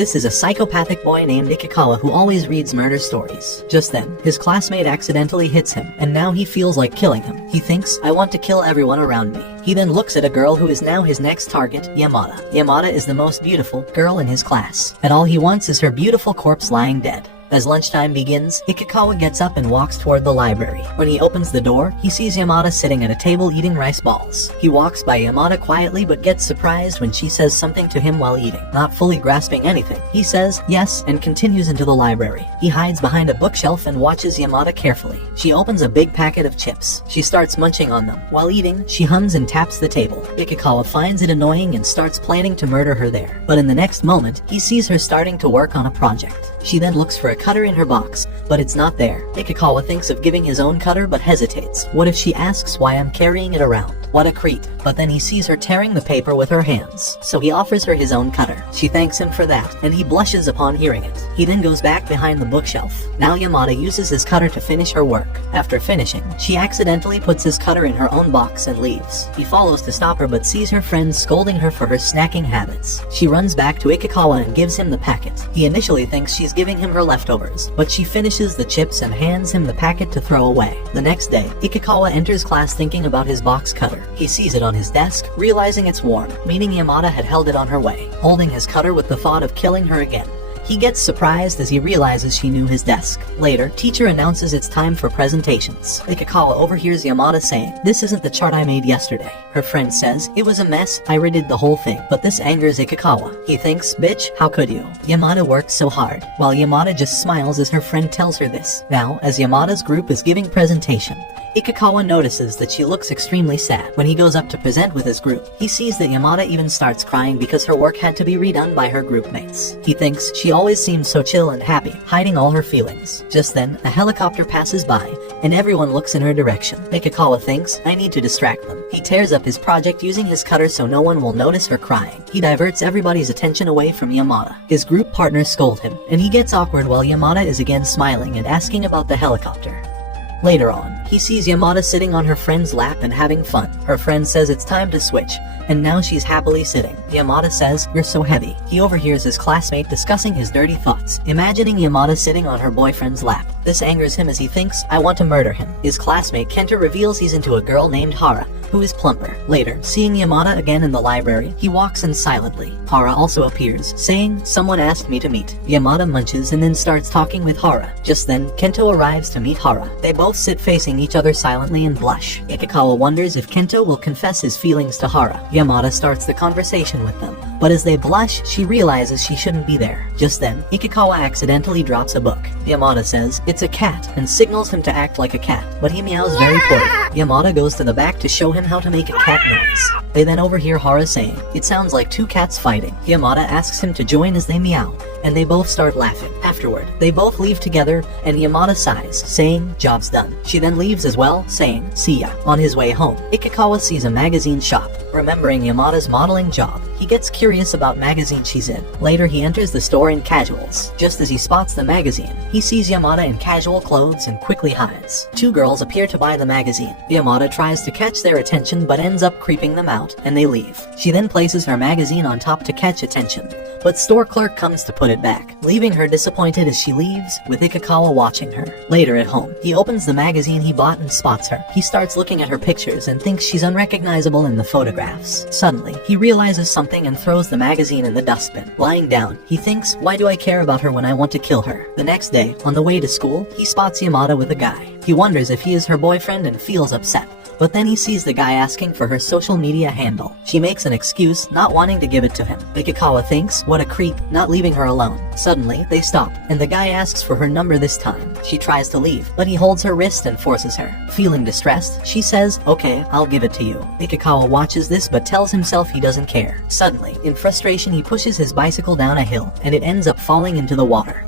This is a psychopathic boy named Ikikawa who always reads murder stories. Just then, his classmate accidentally hits him, and now he feels like killing him. He thinks, I want to kill everyone around me. He then looks at a girl who is now his next target, Yamada. Yamada is the most beautiful girl in his class, and all he wants is her beautiful corpse lying dead. As lunchtime begins, Ikikawa gets up and walks toward the library. When he opens the door, he sees Yamada sitting at a table eating rice balls. He walks by Yamada quietly but gets surprised when she says something to him while eating. Not fully grasping anything, he says yes and continues into the library. He hides behind a bookshelf and watches Yamada carefully. She opens a big packet of chips. She starts munching on them. While eating, she hums and taps the table. Ikikawa finds it annoying and starts planning to murder her there. But in the next moment, he sees her starting to work on a project. She then looks for a cutter in her box, but it's not there. Ikikawa thinks of giving his own cutter but hesitates. What if she asks why I'm carrying it around? What a creep. But then he sees her tearing the paper with her hands, so he offers her his own cutter. She thanks him for that, and he blushes upon hearing it. He then goes back behind the bookshelf. Now Yamada uses his cutter to finish her work. After finishing, she accidentally puts his cutter in her own box and leaves. He follows to stop her but sees her friend scolding her for her snacking habits. She runs back to Ikikawa and gives him the packet. He initially thinks she's giving him her leftovers, but she finishes the chips and hands him the packet to throw away. The next day, Ikikawa enters class thinking about his box cutter. He sees it on his desk, realizing it's warm, meaning Yamada had held it on her way, holding his cutter with the thought of killing her again. He gets surprised as he realizes she knew his desk. Later, teacher announces it's time for presentations. Ikikawa overhears Yamada saying, "This isn't the chart I made yesterday." Her friend says, "It was a mess, I redid the whole thing." But this angers Ikikawa. He thinks, "Bitch, how could you? Yamada worked so hard." While Yamada just smiles as her friend tells her this. Now, as Yamada's group is giving presentation, Ikikawa notices that she looks extremely sad. When he goes up to present with his group, he sees that Yamada even starts crying because her work had to be redone by her group mates. He thinks she always seems so chill and happy, hiding all her feelings. Just then, a helicopter passes by, and everyone looks in her direction. Ikikawa thinks, I need to distract them. He tears up his project using his cutter so no one will notice her crying. He diverts everybody's attention away from Yamada. His group partners scold him, and he gets awkward while Yamada is again smiling and asking about the helicopter. Later on, he sees Yamada sitting on her friend's lap and having fun. Her friend says it's time to switch, and now she's happily sitting. Yamada says, "You're so heavy." He overhears his classmate discussing his dirty thoughts, imagining Yamada sitting on her boyfriend's lap. This angers him as he thinks, I want to murder him. His classmate Kenta reveals he's into a girl named Hara, who is plumper. Later, seeing Yamada again in the library, he walks in silently. Hara also appears, saying, "Someone asked me to meet." Yamada munches and then starts talking with Hara. Just then, Kento arrives to meet Hara. They both sit facing each other silently and blush. Ikikawa wonders if Kento will confess his feelings to Hara. Yamada starts the conversation with them, but as they blush, she realizes she shouldn't be there. Just then, Ikikawa accidentally drops a book. Yamada says, "It's a cat," and signals him to act like a cat, but he meows very poorly. Yamada goes to the back to show him how to make a cat noise. They then overhear Hara saying, "It sounds like two cats fighting." Yamada asks him to join as they meow, and they both start laughing. Afterward, they both leave together, and Yamada sighs, saying, "Job's done." She then leaves as well, saying, "See ya." On his way home, Ikikawa sees a magazine shop. Remembering Yamada's modeling job, he gets curious about magazine she's in. Later, he enters the store in casuals. Just as he spots the magazine, he sees Yamada in casual clothes and quickly hides. Two girls appear to buy the magazine. Yamada tries to catch their attention but ends up creeping them out, and they leave. She then places her magazine on top to catch attention, but store clerk comes to put it back, leaving her disappointed as she leaves, with Ikikawa watching her. Later at home, he opens the magazine he bought and spots her. He starts looking at her pictures and thinks she's unrecognizable in the photographs. Suddenly, he realizes something and throws the magazine in the dustbin. Lying down, he thinks, why do I care about her when I want to kill her? The next day, on the way to school, he spots Yamada with a guy. He wonders if he is her boyfriend and feels upset. But then he sees the guy asking for her social media handle. She makes an excuse, not wanting to give it to him. Ikikawa thinks, what a creep, not leaving her alone. Suddenly, they stop, and the guy asks for her number this time. She tries to leave, but he holds her wrist and forces her. Feeling distressed, she says, "Okay, I'll give it to you." Ikikawa watches this but tells himself he doesn't care. Suddenly, in frustration, he pushes his bicycle down a hill, and it ends up falling into the water.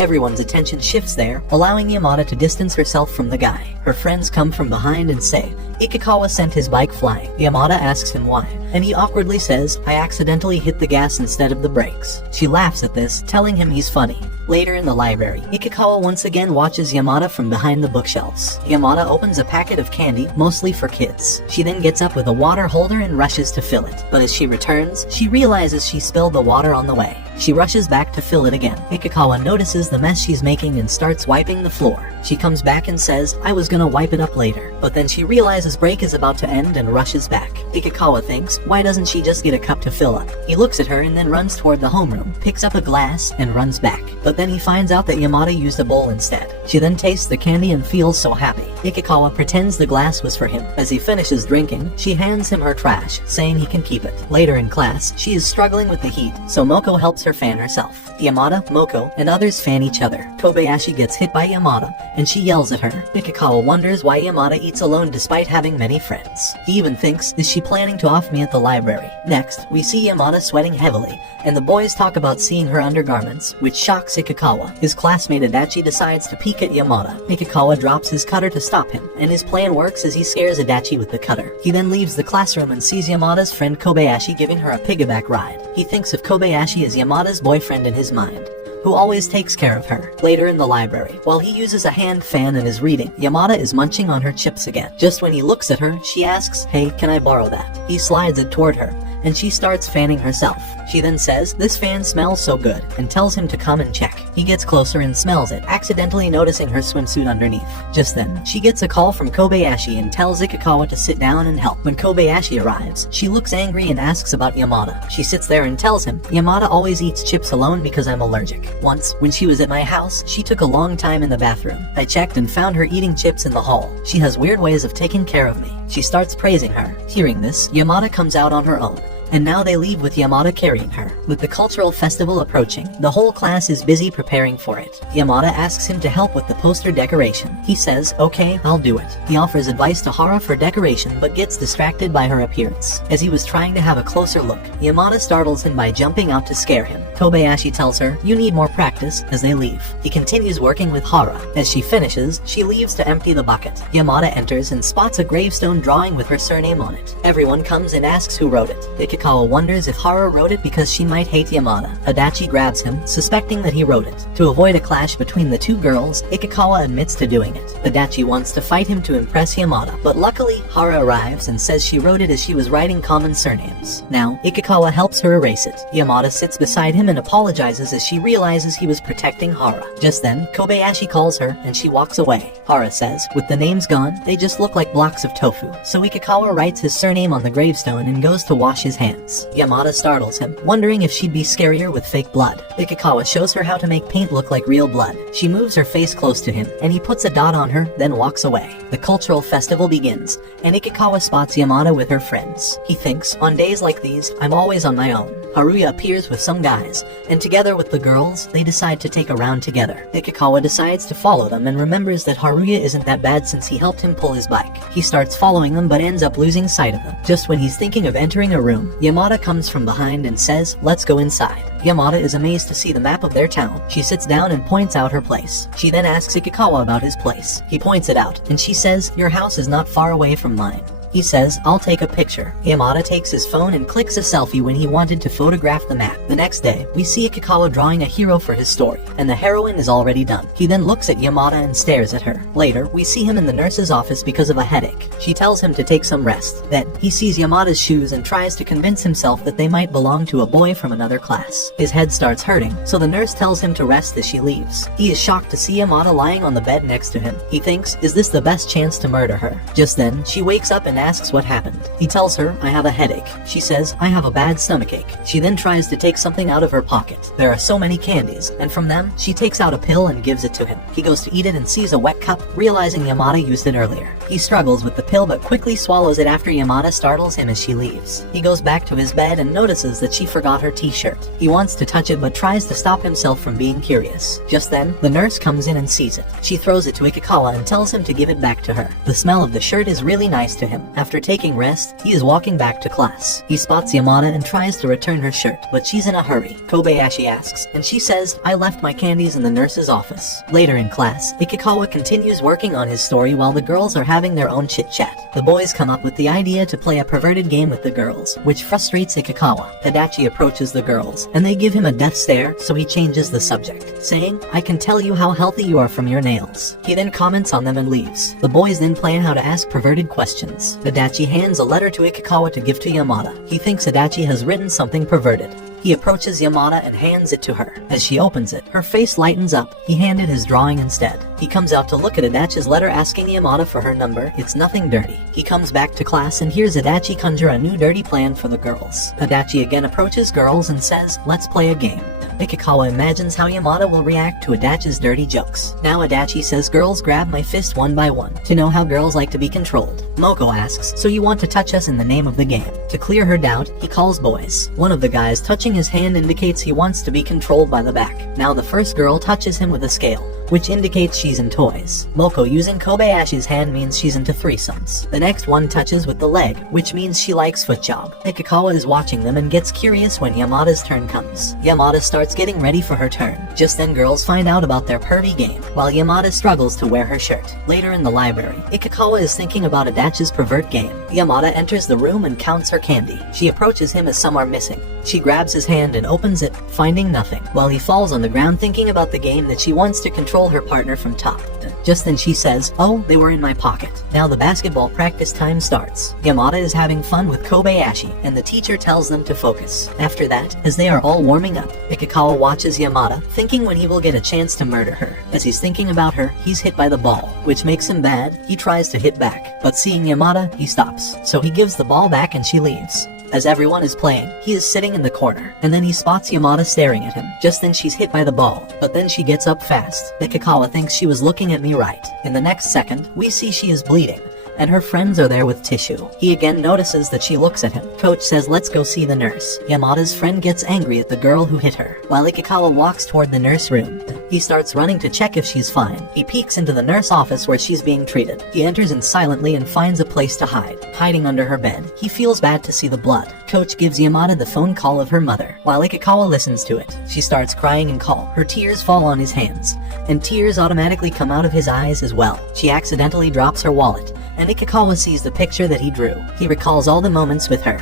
Everyone's attention shifts there, allowing Yamada to distance herself from the guy. Her friends come from behind and say, Ikikawa sent his bike flying. Yamada asks him why, and he awkwardly says, I accidentally hit the gas instead of the brakes. She laughs at this, telling him he's funny. Later in the library, Ikikawa once again watches Yamada from behind the bookshelves. Yamada opens a packet of candy, mostly for kids. She then gets up with a water holder and rushes to fill it. But as she returns, she realizes she spilled the water on the way. She rushes back to fill it again. Ikikawa notices the mess she's making and starts wiping the floor. She comes back and says, I was gonna wipe it up later. But then she realizes break is about to end and rushes back. Ikikawa thinks, why doesn't she just get a cup to fill up? He looks at her and then runs toward the homeroom, picks up a glass, and runs back. But then he finds out that Yamada used a bowl instead. She then tastes the candy and feels so happy. Ikikawa pretends the glass was for him. As he finishes drinking, she hands him her trash, saying he can keep it. Later in class, she is struggling with the heat, so Moko helps her fan herself. Yamada, Moko, and others fan each other. Kobayashi gets hit by Yamada, and she yells at her. Ikikawa wonders why Yamada eats alone despite having many friends. He even thinks, is she planning to off me at the library? Next, we see Yamada sweating heavily, and the boys talk about seeing her undergarments, which shocks Ikikawa. His classmate Adachi decides to peek at Yamada. Ikikawa drops his cutter to stop him, and his plan works as he scares Adachi with the cutter. He then leaves the classroom and sees Yamada's friend Kobayashi giving her a piggyback ride. He thinks of Kobayashi as Yamada's boyfriend in his mind, who always takes care of her. Later in the library, while he uses a hand fan and is reading, Yamada is munching on her chips again. Just when he looks at her, she asks, hey, can I borrow that? He slides it toward her, and she starts fanning herself. She then says, this fan smells so good, and tells him to come and check. He gets closer and smells it, accidentally noticing her swimsuit underneath. Just then, she gets a call from Kobayashi and tells Ikikawa to sit down and help. When Kobayashi arrives, she looks angry and asks about Yamada. She sits there and tells him, Yamada always eats chips alone because I'm allergic. Once, when she was at my house, she took a long time in the bathroom. I checked and found her eating chips in the hall. She has weird ways of taking care of me. She starts praising her. Hearing this, Yamada comes out on her own, and now they leave with Yamada carrying her. With the cultural festival approaching, the whole class is busy preparing for it. Yamada asks him to help with the poster decoration. He says, okay, I'll do it. He offers advice to Hara for decoration but gets distracted by her appearance. As he was trying to have a closer look, Yamada startles him by jumping out to scare him. Kobayashi tells her, you need more practice, as they leave. He continues working with Hara. As she finishes, she leaves to empty the bucket. Yamada enters and spots a gravestone drawing with her surname on it. Everyone comes and asks who wrote it. Ikikawa wonders if Hara wrote it because she might hate Yamada. Adachi grabs him, suspecting that he wrote it. To avoid a clash between the two girls, Ikikawa admits to doing it. Adachi wants to fight him to impress Yamada, but luckily, Hara arrives and says she wrote it as she was writing common surnames. Now, Ikikawa helps her erase it. Yamada sits beside him and apologizes as she realizes he was protecting Hara. Just then, Kobayashi calls her and she walks away. Hara says, with the names gone, they just look like blocks of tofu. So Ikikawa writes his surname on the gravestone and goes to wash his hands. Yamada startles him, wondering if she'd be scarier with fake blood. Ikikawa shows her how to make paint look like real blood. She moves her face close to him, and he puts a dot on her, then walks away. The cultural festival begins, and Ikikawa spots Yamada with her friends. He thinks, on days like these, I'm always on my own. Haruya appears with some guys, and together with the girls, they decide to take a round together. Ikikawa decides to follow them and remembers that Haruya isn't that bad since he helped him pull his bike. He starts following them but ends up losing sight of them. Just when he's thinking of entering a room, Yamada comes from behind and says, let's go inside. Yamada is amazed to see the map of their town. She sits down and points out her place. She then asks Ikikawa about his place. He points it out, and she says, your house is not far away from mine. He says, I'll take a picture. Yamada takes his phone and clicks a selfie when he wanted to photograph the map. The next day, we see Ikikawa drawing a hero for his story, and the heroine is already done. He then looks at Yamada and stares at her. Later, we see him in the nurse's office because of a headache. She tells him to take some rest. Then, he sees Yamada's shoes and tries to convince himself that they might belong to a boy from another class. His head starts hurting, so the nurse tells him to rest as she leaves. He is shocked to see Yamada lying on the bed next to him. He thinks, is this the best chance to murder her? Just then, she wakes up and asks what happened. He tells her, I have a headache. She says, I have a bad stomachache. She then tries to take something out of her pocket. There are so many candies, and from them, she takes out a pill and gives it to him. He goes to eat it and sees a wet cup, realizing Yamada used it earlier. He struggles with the pill but quickly swallows it after Yamada startles him as she leaves. He goes back to his bed and notices that she forgot her t-shirt. He wants to touch it but tries to stop himself from being curious. Just then, the nurse comes in and sees it. She throws it to Ikikawa and tells him to give it back to her. The smell of the shirt is really nice to him. After taking rest, he is walking back to class. He spots Yamada and tries to return her shirt, but she's in a hurry. Kobayashi asks, and she says, I left my candies in the nurse's office. Later in class, Ikikawa continues working on his story while the girls are having their own chit-chat. The boys come up with the idea to play a perverted game with the girls, which frustrates Ikikawa. Tadachi approaches the girls, and they give him a death stare, so he changes the subject, saying, I can tell you how healthy you are from your nails. He then comments on them and leaves. The boys then plan how to ask perverted questions. Tadachi hands a letter to Ikikawa to give to Yamada. He thinks Tadachi has written something perverted. He approaches Yamada and hands it to her. As she opens it, her face lightens up. He handed his drawing instead. He comes out to look at Adachi's letter asking Yamada for her number. It's nothing dirty. He comes back to class and hears Adachi conjure a new dirty plan for the girls. Adachi again approaches girls and says, let's play a game. Ikikawa imagines how Yamada will react to Adachi's dirty jokes. Now Adachi says, girls grab my fist one by one, to know how girls like to be controlled. Moko asks, so you want to touch us in the name of the game? To clear her doubt, he calls boys. One of the guys touching his hand indicates he wants to be controlled by the back. Now the first girl touches him with a scale, which indicates she's in toys. Moko using Kobayashi's hand means she's into threesomes. The next one touches with the leg, which means she likes foot job. Ikikawa is watching them and gets curious when Yamada's turn comes. Yamada starts getting ready for her turn. Just then girls find out about their pervy game, while Yamada struggles to wear her shirt. Later in the library, Ikikawa is thinking about Adachi's pervert game. Yamada enters the room and counts her candy. She approaches him as some are missing. She grabs his hand and opens it, finding nothing, while he falls on the ground thinking about the game that she wants to control her partner from top. Just then she says, oh, they were in my pocket. Now the basketball practice time starts. Yamada is having fun with Kobayashi, and the teacher tells them to focus. After that, as they are all warming up, Ikikawa watches Yamada, thinking when he will get a chance to murder her. As he's thinking about her, he's hit by the ball, which makes him bad. He tries to hit back, but seeing Yamada, he stops. So he gives the ball back and she leaves. As everyone is playing, he is sitting in the corner, and then he spots Yamada staring at him. Just then she's hit by the ball, but then she gets up fast. Ikikawa thinks she was looking at me right. In the next second, we see she is bleeding, and her friends are there with tissue. He again notices that she looks at him. Coach says let's go see the nurse. Yamada's friend gets angry at the girl who hit her, while Ikikawa walks toward the nurse room. He starts running to check if she's fine. He peeks into the nurse office where she's being treated. He enters in silently and finds a place to hide. Hiding under her bed, he feels bad to see the blood. Coach gives Yamada the phone call of her mother, while Ikikawa listens to it. She starts crying and call. Her tears fall on his hands, and tears automatically come out of his eyes as well. She accidentally drops her wallet, and Ikikawa sees the picture that he drew. He recalls all the moments with her,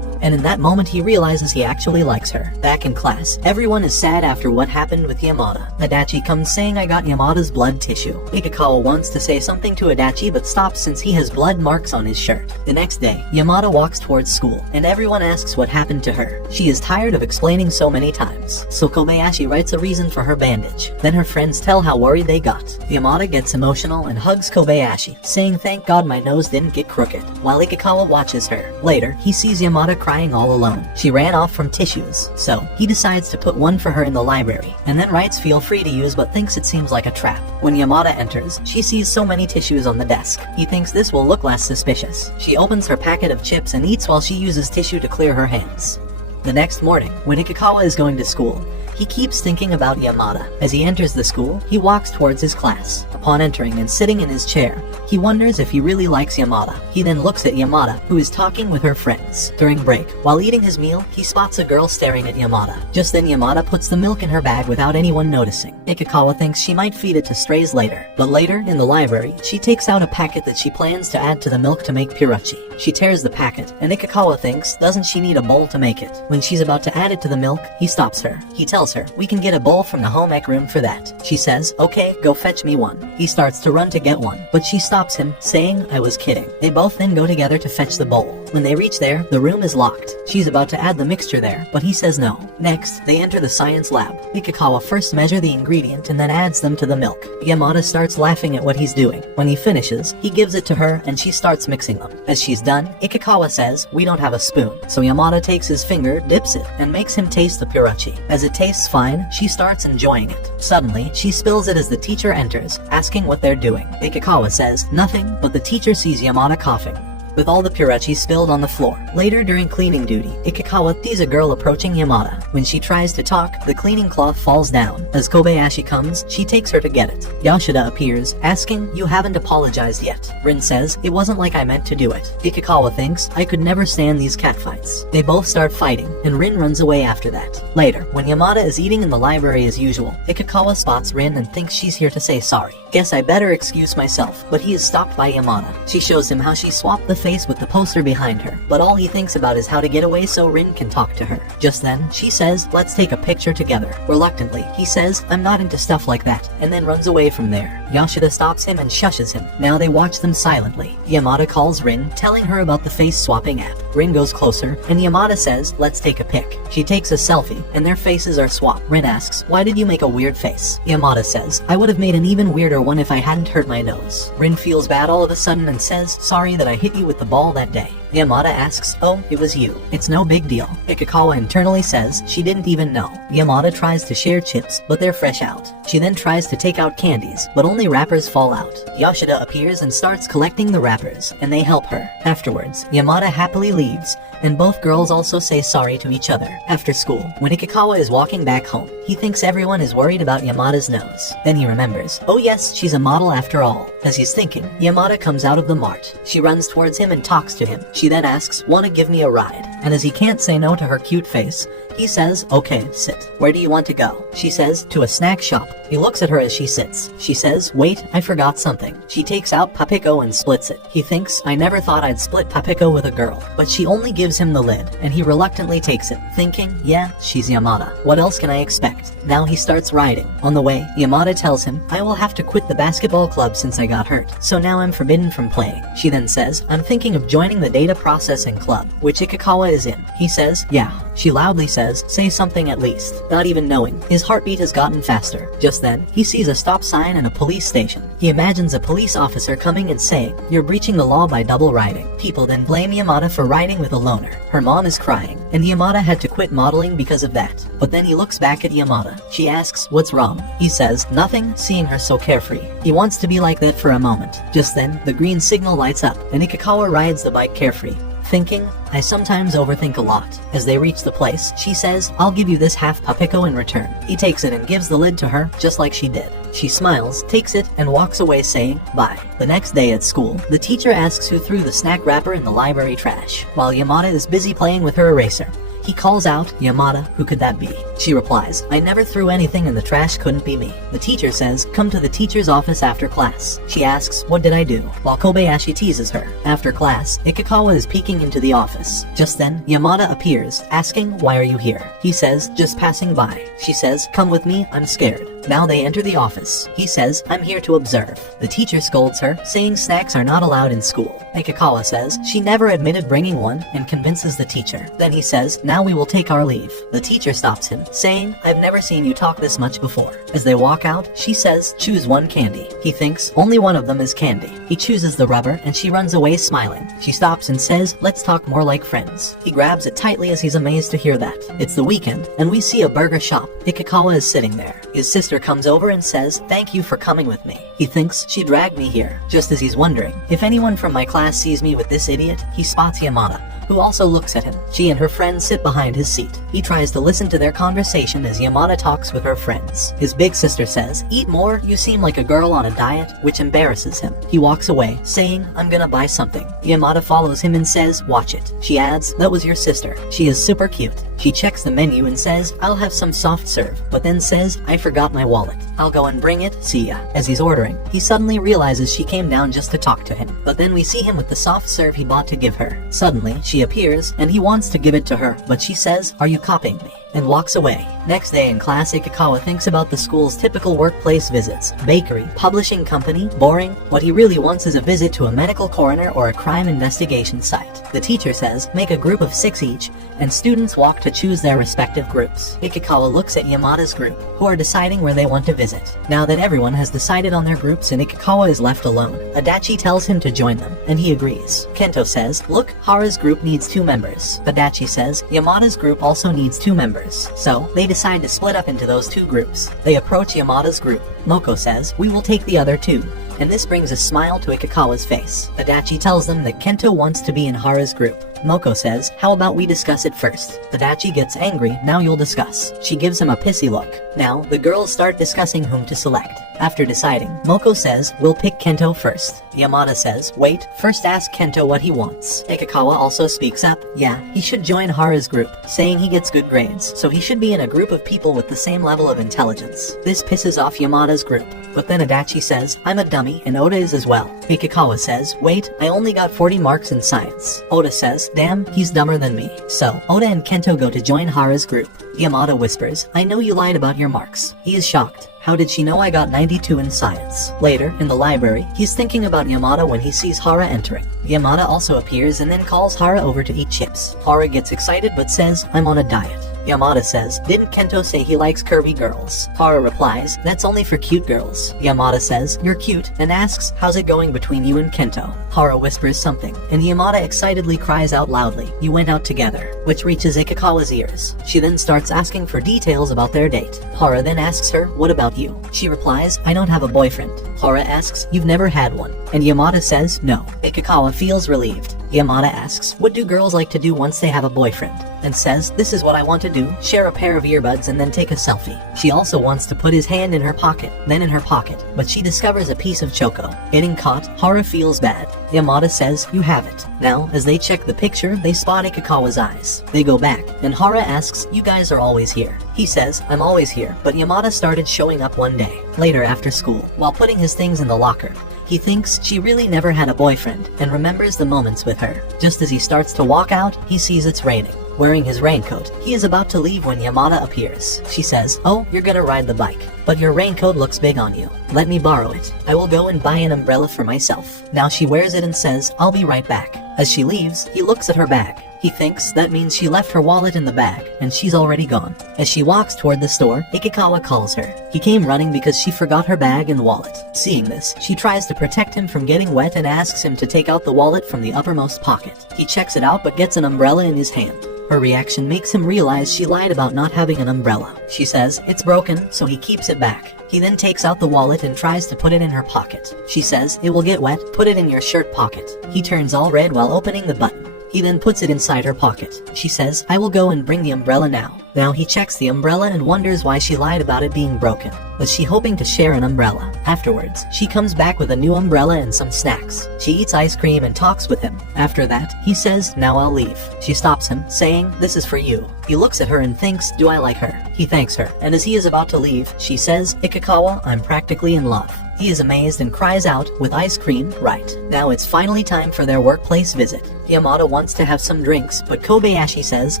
and in that moment he realizes he actually likes her. Back in class, everyone is sad after what happened with Yamada. Adachi comes saying I got Yamada's blood tissue. Ikikawa wants to say something to Adachi but stops since he has blood marks on his shirt. The next day, Yamada walks towards school, and everyone asks what happened to her. She is tired of explaining so many times, so Kobayashi writes a reason for her bandage. Then her friends tell how worried they got. Yamada gets emotional and hugs Kobayashi, saying thank God my nose didn't get crooked, while Ikikawa watches her. Later, he sees Yamada crying all alone. She ran off from tissues, so he decides to put one for her in the library, and then writes feel free to use but thinks it seems like a trap. When Yamada enters, she sees so many tissues on the desk. He thinks this will look less suspicious. She opens her packet of chips and eats while she uses tissue to clear her hands. The next morning, when Ikikawa is going to school, he keeps thinking about Yamada. As he enters the school, he walks towards his class. Upon entering and sitting in his chair, he wonders if he really likes Yamada. He then looks at Yamada, who is talking with her friends. During break, while eating his meal, he spots a girl staring at Yamada. Just then Yamada puts the milk in her bag without anyone noticing. Ikikawa thinks she might feed it to strays later. But later, in the library, she takes out a packet that she plans to add to the milk to make pirachi. She tears the packet, and Ikikawa thinks, doesn't she need a bowl to make it? When she's about to add it to the milk, he stops her. He tells her, we can get a bowl from the home ec room for that. She says, okay, go fetch me one. He starts to run to get one, but she stops him, saying, I was kidding. They both then go together to fetch the bowl. When they reach there, the room is locked. She's about to add the mixture there, but he says no. Next, they enter the science lab. Ikikawa first measures the ingredient and then adds them to the milk. Yamada starts laughing at what he's doing. When he finishes, he gives it to her and she starts mixing them. As she's done, Ikikawa says, we don't have a spoon. So Yamada takes his finger, dips it, and makes him taste the pirachi. As it tastes fine, she starts enjoying it. Suddenly, she spills it as the teacher enters, asking what they're doing. Ikikawa says, nothing, but the teacher sees Yamada coughing. with all the puree spilled on the floor. Later during cleaning duty, Ikikawa sees a girl approaching Yamada. When she tries to talk, the cleaning cloth falls down. As Kobayashi comes, she takes her to get it. Yashida appears, asking, "You haven't apologized yet." Rin says, "It wasn't like I meant to do it." Ikikawa thinks, "I could never stand these catfights." They both start fighting, and Rin runs away after that. Later, when Yamada is eating in the library as usual, Ikikawa spots Rin and thinks she's here to say sorry. Guess I better excuse myself, but he is stopped by Yamada. She shows him how she swapped the face with the poster behind her, but all he thinks about is how to get away so Rin can talk to her. Just then, she says, "Let's take a picture together." Reluctantly, he says, "I'm not into stuff like that," and then runs away from there. Yashida stops him and shushes him. Now they watch them silently. Yamada calls Rin, telling her about the face-swapping app. Rin goes closer, and Yamada says, "Let's take a pic." She takes a selfie, and their faces are swapped. Rin asks, "Why did you make a weird face?" Yamada says, "I would have made an even weirder one if I hadn't hurt my nose." Rin feels bad all of a sudden and says, "Sorry that I hit you with the ball that day." Yamada asks, "Oh, it was you. It's no big deal." Ikikawa internally says she didn't even know. Yamada tries to share chips, but they're fresh out. She then tries to take out candies, but only wrappers fall out. Yashida appears and starts collecting the wrappers, and they help her. Afterwards, Yamada happily leaves, and both girls also say sorry to each other. After school, when Ikikawa is walking back home, he thinks everyone is worried about Yamada's nose. Then he remembers, oh yes, she's a model after all. As he's thinking, Yamada comes out of the mart. She runs towards him and talks to him. She then asks, "Wanna give me a ride?" And as he can't say no to her cute face, he says, "Okay, sit. Where do you want to go?" She says, "To a snack shop." He looks at her as she sits. She says, "Wait, I forgot something." She takes out Papiko and splits it. He thinks, "I never thought I'd split Papiko with a girl." But she only gives him the lid, and he reluctantly takes it, thinking, yeah, she's Yamada. What else can I expect? Now he starts riding. On the way, Yamada tells him, "I will have to quit the basketball club since I got hurt, so now I'm forbidden from playing." She then says, "I'm thinking of joining the data processing club," which Ikikawa is in. He says, "Yeah." She loudly says, "Say something at least." Not even knowing, his heartbeat has gotten faster. Just then, he sees a stop sign and a police station. He imagines a police officer coming and saying, "You're breaching the law by double riding." People then blame Yamada for riding with a loner. Her mom is crying, and Yamada had to quit modeling because of that. But then he looks back at Yamada. She asks, "What's wrong?" He says, "Nothing," seeing her so carefree. He wants to be like that for a moment. Just then, the green signal lights up, and Ikikawa rides the bike carefree, thinking, "I sometimes overthink a lot." As they reach the place, she says, "I'll give you this half Papiko in return." He takes it and gives the lid to her, just like she did. She smiles, takes it, and walks away saying, "Bye." The next day at school, the teacher asks who threw the snack wrapper in the library trash, while Yamada is busy playing with her eraser. He calls out, "Yamada, who could that be?" She replies, "I never threw anything in the trash, couldn't be me." The teacher says, "Come to the teacher's office after class." She asks, "What did I do?" while Kobayashi teases her. After class, Ikikawa is peeking into the office. Just then, Yamada appears, asking, "Why are you here?" He says, "Just passing by." She says, "Come with me, I'm scared." Now they enter the office. He says, "I'm here to observe." The teacher scolds her, saying snacks are not allowed in school. Ikikawa says she never admitted bringing one and convinces the teacher. Then he says, "Now we will take our leave." The teacher stops him, saying, "I've never seen you talk this much before." As they walk out, she says, "Choose one candy." He thinks only one of them is candy. He chooses the rubber and she runs away smiling. She stops and says, "Let's talk more like friends." He grabs it tightly as he's amazed to hear that. It's the weekend, and we see a burger shop. Ikikawa is sitting there. His sister comes over and says, "Thank you for coming with me." He thinks she dragged me here. Just as he's wondering, if anyone from my class sees me with this idiot, he spots Yamada, who also looks at him. She and her friend sit behind his seat. He tries to listen to their conversation as Yamada talks with her friends. His big sister says, "Eat more, you seem like a girl on a diet," which embarrasses him. He walks away, saying, "I'm gonna buy something." Yamada follows him and says, "Watch it." She adds, "That was your sister. She is super cute." She checks the menu and says, "I'll have some soft serve," but then says, "I forgot my wallet. I'll go and bring it, see ya." As he's ordering, he suddenly realizes she came down just to talk to him. But then we see him with the soft serve he bought to give her. Suddenly, she appears, and he wants to give it to her, but she says, "Are you copying me?" and walks away. Next day in class, Ikikawa thinks about the school's typical workplace visits. Bakery, publishing company, boring. What he really wants is a visit to a medical coroner or a crime investigation site. The teacher says, make a group of 6 each, and students walk to choose their respective groups. Ikikawa looks at Yamada's group, who are deciding where they want to visit. Now that everyone has decided on their groups and Ikikawa is left alone, Adachi tells him to join them, and he agrees. Kento says, "Look, Hara's group needs 2 members." Adachi says, Yamada's group also needs 2 members. So, they decide to split up into those 2 groups. They approach Yamada's group. Moko says, "We will take the other 2. and this brings a smile to Ikikawa's face. Adachi tells them that Kento wants to be in Hara's group. Moko says, how about we discuss it first? Adachi gets angry, now you'll discuss. She gives him a pissy look. Now, the girls start discussing whom to select. After deciding, Moko says, we'll pick Kento first. Yamada says, wait, first ask Kento what he wants. Ikikawa also speaks up, yeah, he should join Hara's group, saying he gets good grades, so he should be in a group of people with the same level of intelligence. This pisses off Yamada's group. But then Adachi says, I'm a dummy, and Oda is as well. Ikikawa says, wait, I only got 40 marks in science. Oda says, damn, he's dumber than me. So, Oda and Kento go to join Hara's group. Yamada whispers, I know you lied about your marks. He is shocked. How did she know I got 92 in science? Later, in the library, he's thinking about Yamada when he sees Hara entering. Yamada also appears and then calls Hara over to eat chips. Hara gets excited but says, I'm on a diet. Yamada says, didn't Kento say he likes curvy girls? Hara replies, that's only for cute girls. Yamada says, you're cute, and asks, how's it going between you and Kento? Hara whispers something, and Yamada excitedly cries out loudly, you went out together, which reaches Ikikawa's ears. She then starts asking for details about their date. Hara then asks her, what about you? She replies, I don't have a boyfriend. Hara asks, you've never had one? And Yamada says, no. Ikikawa feels relieved. Yamada asks, what do girls like to do once they have a boyfriend? And says, this is what I want to do, share a pair of earbuds and then take a selfie. She also wants to put his hand in her pocket, then in her pocket, but she discovers a piece of choco. Getting caught, Hara feels bad. Yamada says, you have it. Now, as they check the picture, they spot Ikikawa's eyes. They go back, and Hara asks, you guys are always here. He says, I'm always here, but Yamada started showing up one day, later after school, while putting his things in the locker. He thinks she really never had a boyfriend, and remembers the moments with her. Just as he starts to walk out, he sees it's raining. Wearing his raincoat, he is about to leave when Yamada appears. She says, oh, you're gonna ride the bike, but your raincoat looks big on you. Let me borrow it. I will go and buy an umbrella for myself. Now she wears it and says, I'll be right back. As she leaves, he looks at her bag. He thinks that means she left her wallet in the bag, and she's already gone. As she walks toward the store, Ikikawa calls her. He came running because she forgot her bag and wallet. Seeing this, she tries to protect him from getting wet and asks him to take out the wallet from the uppermost pocket. He checks it out but gets an umbrella in his hand. Her reaction makes him realize she lied about not having an umbrella. She says, it's broken, so he keeps it back. He then takes out the wallet and tries to put it in her pocket. She says, it will get wet, put it in your shirt pocket. He turns all red while opening the button. He then puts it inside her pocket. She says, I will go and bring the umbrella now. Now he checks the umbrella and wonders why she lied about it being broken. Was she hoping to share an umbrella? Afterwards, she comes back with a new umbrella and some snacks. She eats ice cream and talks with him. After that, he says, now I'll leave. She stops him, saying, this is for you. He looks at her and thinks, do I like her? He thanks her, and as he is about to leave, she says, Ikikawa, I'm practically in love. He is amazed and cries out, with ice cream, right. Now it's finally time for their workplace visit. Yamada wants to have some drinks, but Kobayashi says,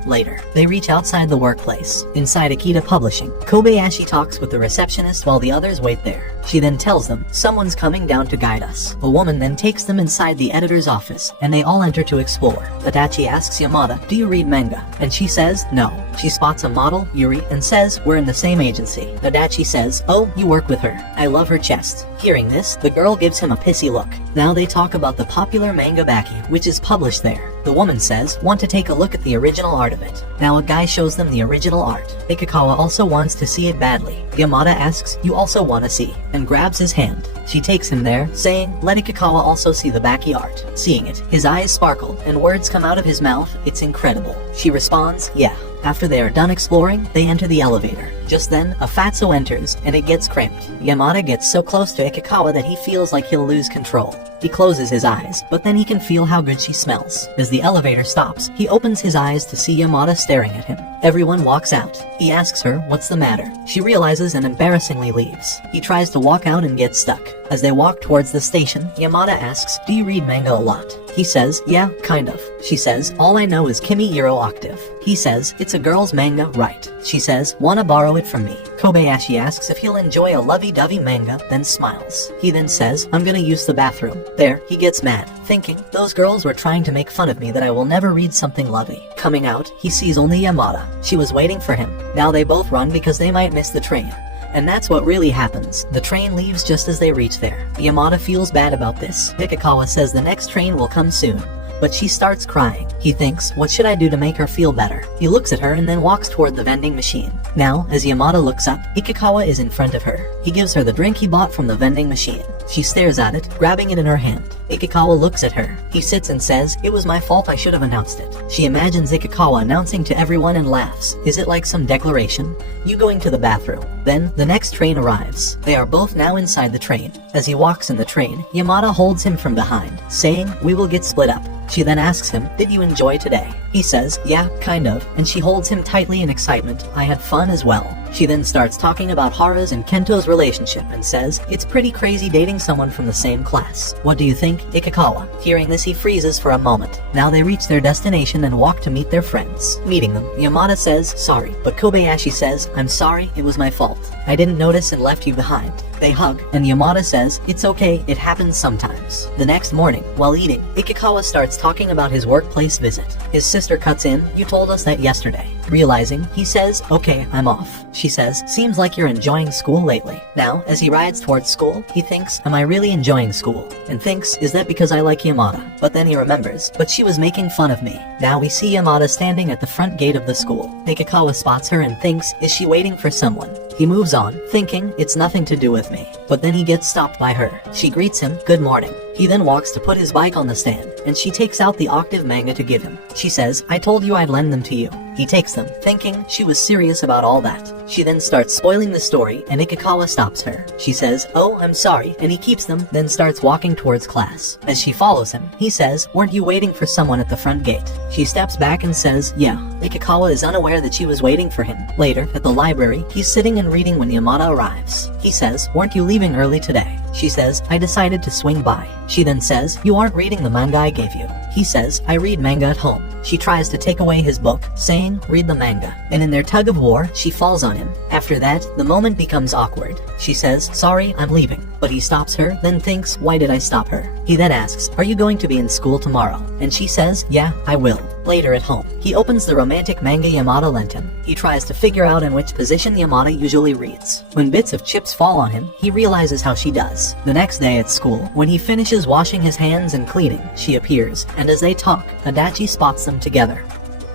later. They reach outside the workplace. Inside Akita Publishing, Kobayashi talks with the receptionist while the others wait there. She then tells them, someone's coming down to guide us. A woman then takes them inside the editor's office, and they all enter to explore. Adachi asks Yamada, do you read manga? And she says, no. She spots a model, Yuri, and says, we're in the same agency. Adachi says, oh, you work with her. I love her chest. Hearing this, the girl gives him a pissy look. Now they talk about the popular manga Baki, which is published there. The woman says, want to take a look at the original art of it. Now a guy shows them the original art. Ikikawa also wants to see it badly. Yamada asks, you also want to see, and grabs his hand. She takes him there, saying, let Ikikawa also see the Baki art. Seeing it, his eyes sparkle, and words come out of his mouth, it's incredible. She responds, yeah. After they are done exploring, they enter the elevator. Just then, a fatso enters, and it gets cramped. Yamada gets so close to Ikikawa that he feels like he'll lose control. He closes his eyes, but then he can feel how good she smells. As the elevator stops, he opens his eyes to see Yamada staring at him. Everyone walks out. He asks her, what's the matter? She realizes and embarrassingly leaves. He tries to walk out and gets stuck. As they walk towards the station, Yamada asks, do you read manga a lot? He says, yeah, kind of. She says, all I know is Kimi Euro Octave. He says, it's a girl's manga, right? She says, wanna borrow it from me? Kobayashi asks if he'll enjoy a lovey-dovey manga, then smiles. He then says, I'm gonna use the bathroom. There, he gets mad, thinking, those girls were trying to make fun of me that I will never read something lovey. Coming out, he sees only Yamada. She was waiting for him. Now they both run because they might miss the train. And that's what really happens. The train leaves just as they reach there. Yamada feels bad about this. Ikikawa says the next train will come soon, but she starts crying. He thinks, what should I do to make her feel better? He looks at her and then walks toward the vending machine. Now, as Yamada looks up, Ikikawa is in front of her. He gives her the drink he bought from the vending machine. She stares at it, grabbing it in her hand. Ikikawa looks at her. He sits and says, "It was my fault, I should have announced it." She imagines Ikikawa announcing to everyone and laughs. Is it like some declaration? You going to the bathroom. Then, the next train arrives. They are both now inside the train. As he walks in the train, Yamada holds him from behind, saying, "We will get split up." She then asks him, "Did you enjoy today?" He says, "Yeah, kind of," and she holds him tightly in excitement. "I had fun as well." She then starts talking about Hara's and Kento's relationship and says, "It's pretty crazy dating someone from the same class. What do you think, Ikikawa?" Hearing this, he freezes for a moment. Now they reach their destination and walk to meet their friends. Meeting them, Yamada says, "Sorry," but Kobayashi says, "I'm sorry, it was my fault. I didn't notice and left you behind." They hug, and Yamada says, "It's okay, it happens sometimes." The next morning, while eating, Ikikawa starts talking about his workplace visit. His sister cuts in, "You told us that yesterday." Realizing, he says, "Okay, I'm off." She says, "Seems like you're enjoying school lately." Now, as he rides towards school, he thinks, "Am I really enjoying school?" And thinks, "Is that because I like Yamada?" But then he remembers, "But she was making fun of me." Now we see Yamada standing at the front gate of the school. Ikikawa spots her and thinks, "Is she waiting for someone?" He moves on, thinking, "It's nothing to do with me." But then he gets stopped by her. She greets him, "Good morning." He then walks to put his bike on the stand, and she takes out the Octave manga to give him. She says, "I told you I'd lend them to you." He takes them, thinking she was serious about all that. She then starts spoiling the story, and Ikikawa stops her. She says, "Oh, I'm sorry," and he keeps them, then starts walking towards class. As she follows him, he says, "Weren't you waiting for someone at the front gate?" She steps back and says, "Yeah." Ikikawa is unaware that she was waiting for him. Later, at the library, he's sitting and reading when Yamada arrives. He says, "Weren't you leaving early today?" She says, "I decided to swing by." She then says, "You aren't reading the manga I gave you." He says, "I read manga at home." She tries to take away his book, saying, "Read the manga." And in their tug of war, she falls on him. After that, the moment becomes awkward. She says, "Sorry, I'm leaving." But he stops her, then thinks, "Why did I stop her?" He then asks, "Are you going to be in school tomorrow?" And she says, "Yeah, I will." Later at home, he opens the romantic manga Yamada lent him. He tries to figure out in which position Yamada usually reads. When bits of chips fall on him, he realizes how she does. The next day at school, when he finishes washing his hands and cleaning, she appears, and as they talk, Adachi spots them together.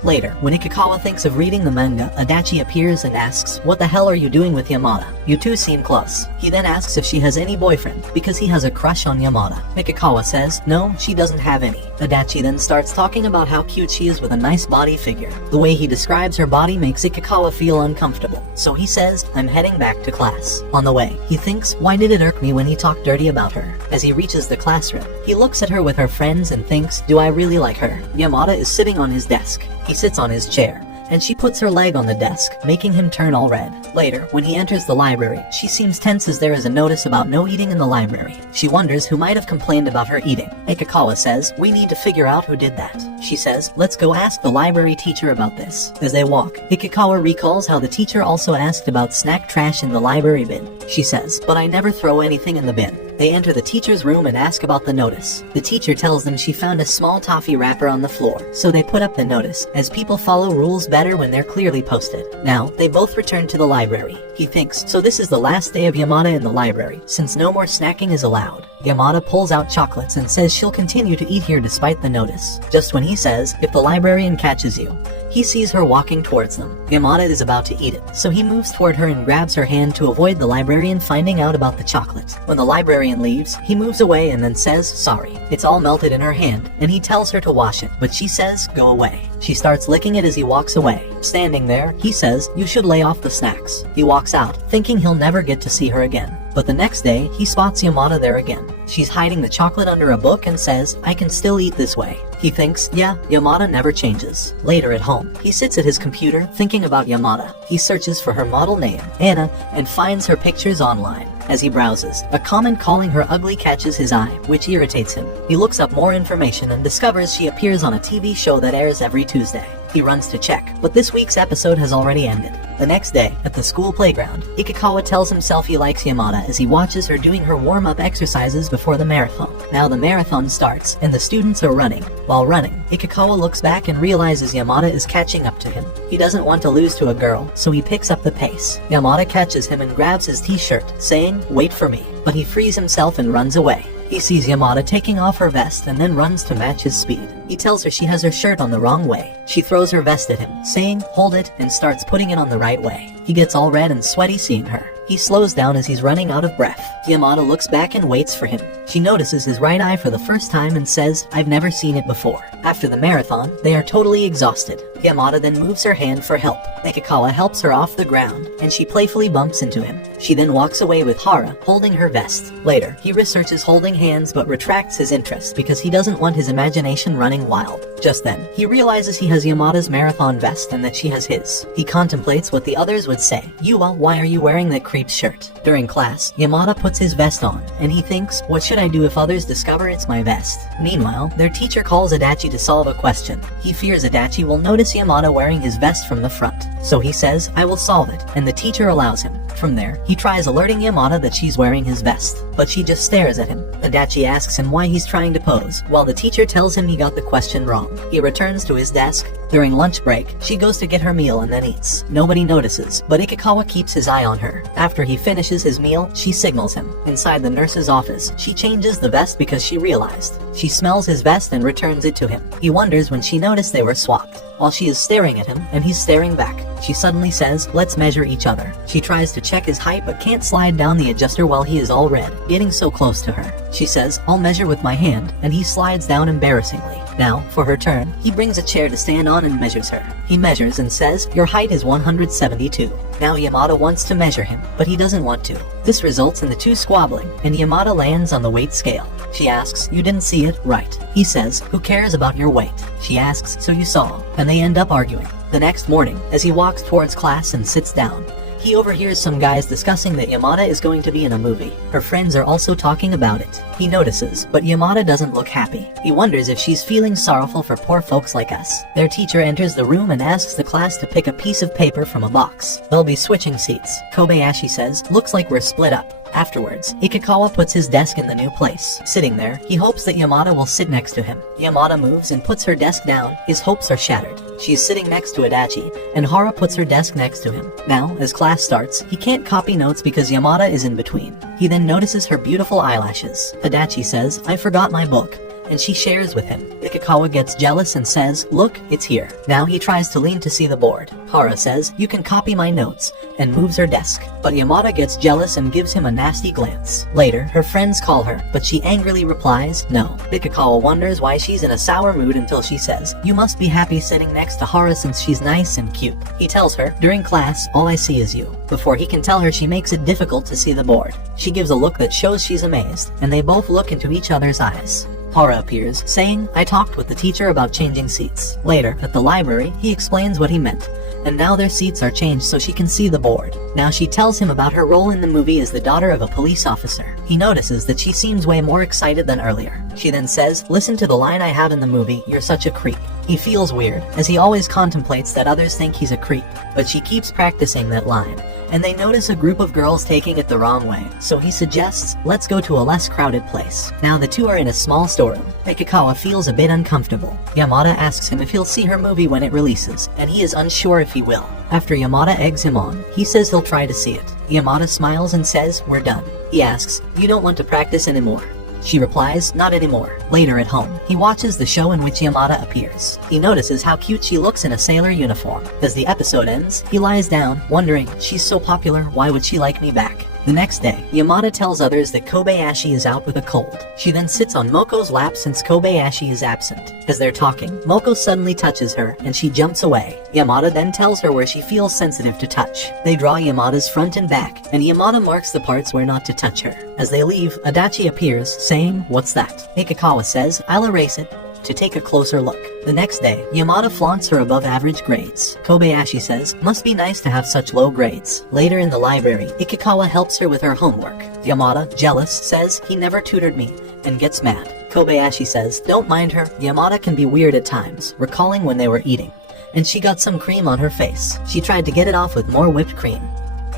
Later, when Ikikawa thinks of reading the manga, Adachi appears and asks, "What the hell are you doing with Yamada? You two seem close." He then asks if she has any boyfriend, because he has a crush on Yamada. Ikikawa says, "No, she doesn't have any." Adachi then starts talking about how cute she is with a nice body figure. The way he describes her body makes Ikikawa feel uncomfortable, so he says, "I'm heading back to class." On the way, he thinks, why did it irk me when he talked dirty about her? As he reaches the classroom, he looks at her with her friends and thinks, do I really like her? Yamada is sitting on his desk. He sits on his chair, and she puts her leg on the desk, making him turn all red. Later, when he enters the library, she seems tense as there is a notice about no eating in the library. She wonders who might have complained about her eating. Ikikawa says, "We need to figure out who did that." She says, "Let's go ask the library teacher about this." As they walk, Ikikawa recalls how the teacher also asked about snack trash in the library bin. She says, "But I never throw anything in the bin." They enter the teacher's room and ask about the notice. The teacher tells them she found a small toffee wrapper on the floor, so they put up the notice, as people follow rules better when they're clearly posted. Now, they both return to the library. He thinks, so this is the last day of Yamada in the library, since no more snacking is allowed. Yamada pulls out chocolates and says she'll continue to eat here despite the notice. Just when he says, "If the librarian catches you," he sees her walking towards them. Yamada is about to eat it, so he moves toward her and grabs her hand to avoid the librarian finding out about the chocolate. When the librarian leaves, he moves away and then says, "Sorry." It's all melted in her hand, and he tells her to wash it, but she says, "Go away." She starts licking it as he walks away. Standing there, he says, "You should lay off the snacks." He walks out, thinking he'll never get to see her again. But the next day, he spots Yamada there again. She's hiding the chocolate under a book and says, "I can still eat this way." He thinks, yeah, Yamada never changes. Later at home, he sits at his computer thinking about Yamada. He searches for her model name, Anna, and finds her pictures online. As he browses, a comment calling her ugly catches his eye, which irritates him. He looks up more information and discovers she appears on a TV show that airs every Tuesday. He runs to check, but this week's episode has already ended. The next day, at the school playground, Ikikawa tells himself he likes Yamada as he watches her doing her warm-up exercises before the marathon. Now the marathon starts, and the students are running. While running, Ikikawa looks back and realizes Yamada is catching up to him. He doesn't want to lose to a girl, so he picks up the pace. Yamada catches him and grabs his t-shirt, saying, "Wait for me," but he frees himself and runs away. He sees Yamada taking off her vest and then runs to match his speed. He tells her she has her shirt on the wrong way. She throws her vest at him, saying, "Hold it," and starts putting it on the right way. He gets all red and sweaty seeing her. He slows down as he's running out of breath. Yamada looks back and waits for him. She notices his right eye for the first time and says, "I've never seen it before." After the marathon, they are totally exhausted. Yamada then moves her hand for help. Ikikawa helps her off the ground, and she playfully bumps into him. She then walks away with Hara holding her vest. Later, he researches holding hands but retracts his interest because he doesn't want his imagination running wild. Just then, he realizes he has Yamada's marathon vest and that she has his. He contemplates what the others would say. "Yuwa, why are you wearing that creep's shirt?" During class, Yamada puts his vest on, and he thinks, what should I do if others discover it's my vest? Meanwhile, their teacher calls Adachi to solve a question. He fears Adachi will notice Yamada wearing his vest from the front. So he says, "I will solve it," and the teacher allows him. From there, he tries alerting Yamada that she's wearing his vest, but she just stares at him. Adachi asks him why he's trying to pose, while the teacher tells him he got the question wrong. He returns to his desk. During lunch break, she goes to get her meal and then eats. Nobody notices, but Ikikawa keeps his eye on her. After he finishes his meal, she signals him. Inside the nurse's office, she changes the vest because she realized. She smells his vest and returns it to him. He wonders when she noticed they were swapped. While she is staring at him, and he's staring back, she suddenly says, "Let's measure each other." She tries to check his height but can't slide down the adjuster while he is all red, getting so close to her. She says, "I'll measure with my hand," and he slides down embarrassingly. Now, for her turn, he brings a chair to stand on and measures her. He measures and says, "Your height is 172. Now Yamada wants to measure him, but he doesn't want to. This results in the two squabbling, and Yamada lands on the weight scale. She asks, "You didn't see it, right?" He says, "Who cares about your weight?" She asks, "So you saw," and they end up arguing. The next morning, as he walks towards class and sits down, he overhears some guys discussing that Yamada is going to be in a movie. Her friends are also talking about it. He notices, but Yamada doesn't look happy. He wonders if she's feeling sorrowful for poor folks like us. Their teacher enters the room and asks the class to pick a piece of paper from a box. They'll be switching seats. Kobayashi says, "Looks like we're split up." Afterwards, Ikikawa puts his desk in the new place. Sitting there, he hopes that Yamada will sit next to him. Yamada moves and puts her desk down. His hopes are shattered. She is sitting next to Adachi, and Hara puts her desk next to him. Now, as class starts, he can't copy notes because Yamada is in between. He then notices her beautiful eyelashes. Adachi says, "I forgot my book," and she shares with him. Ikikawa gets jealous and says, "Look, it's here." Now he tries to lean to see the board. Hara says, "You can copy my notes," and moves her desk. But Yamada gets jealous and gives him a nasty glance. Later, her friends call her, but she angrily replies, "No." Ikikawa wonders why she's in a sour mood until she says, "You must be happy sitting next to Hara since she's nice and cute." He tells her, "During class, all I see is you." Before he can tell her, she makes it difficult to see the board. She gives a look that shows she's amazed, and they both look into each other's eyes. Hara appears, saying, "I talked with the teacher about changing seats." Later, at the library, he explains what he meant, and now their seats are changed so she can see the board. Now she tells him about her role in the movie as the daughter of a police officer. He notices that she seems way more excited than earlier. She then says, "Listen to the line I have in the movie, you're such a creep." He feels weird, as he always contemplates that others think he's a creep, but she keeps practicing that line. And they notice a group of girls taking it the wrong way, so he suggests, "Let's go to a less crowded place." Now the two are in a small storeroom. Ikikawa feels a bit uncomfortable. Yamada asks him if he'll see her movie when it releases, and he is unsure if he will. After Yamada eggs him on, he says he'll try to see it. Yamada smiles and says, "We're done." He asks, "You don't want to practice anymore?" She replies, "Not anymore." Later at home, he watches the show in which Yamada appears. He notices how cute she looks in a sailor uniform. As the episode ends, he lies down, wondering, "She's so popular, why would she like me back?" The next day, Yamada tells others that Kobayashi is out with a cold. She then sits on Moko's lap since Kobayashi is absent. As they're talking, Moko suddenly touches her, and she jumps away. Yamada then tells her where she feels sensitive to touch. They draw Yamada's front and back, and Yamada marks the parts where not to touch her. As they leave, Adachi appears, saying, "What's that?" Ikikawa says, "I'll erase it," to take a closer look. The next day, Yamada flaunts her above-average grades. Kobayashi says, "Must be nice to have such low grades." Later in the library, Ikikawa helps her with her homework. Yamada, jealous, says, "He never tutored me," and gets mad. Kobayashi says, "Don't mind her. Yamada can be weird at times," recalling when they were eating. And she got some cream on her face. She tried to get it off with more whipped cream.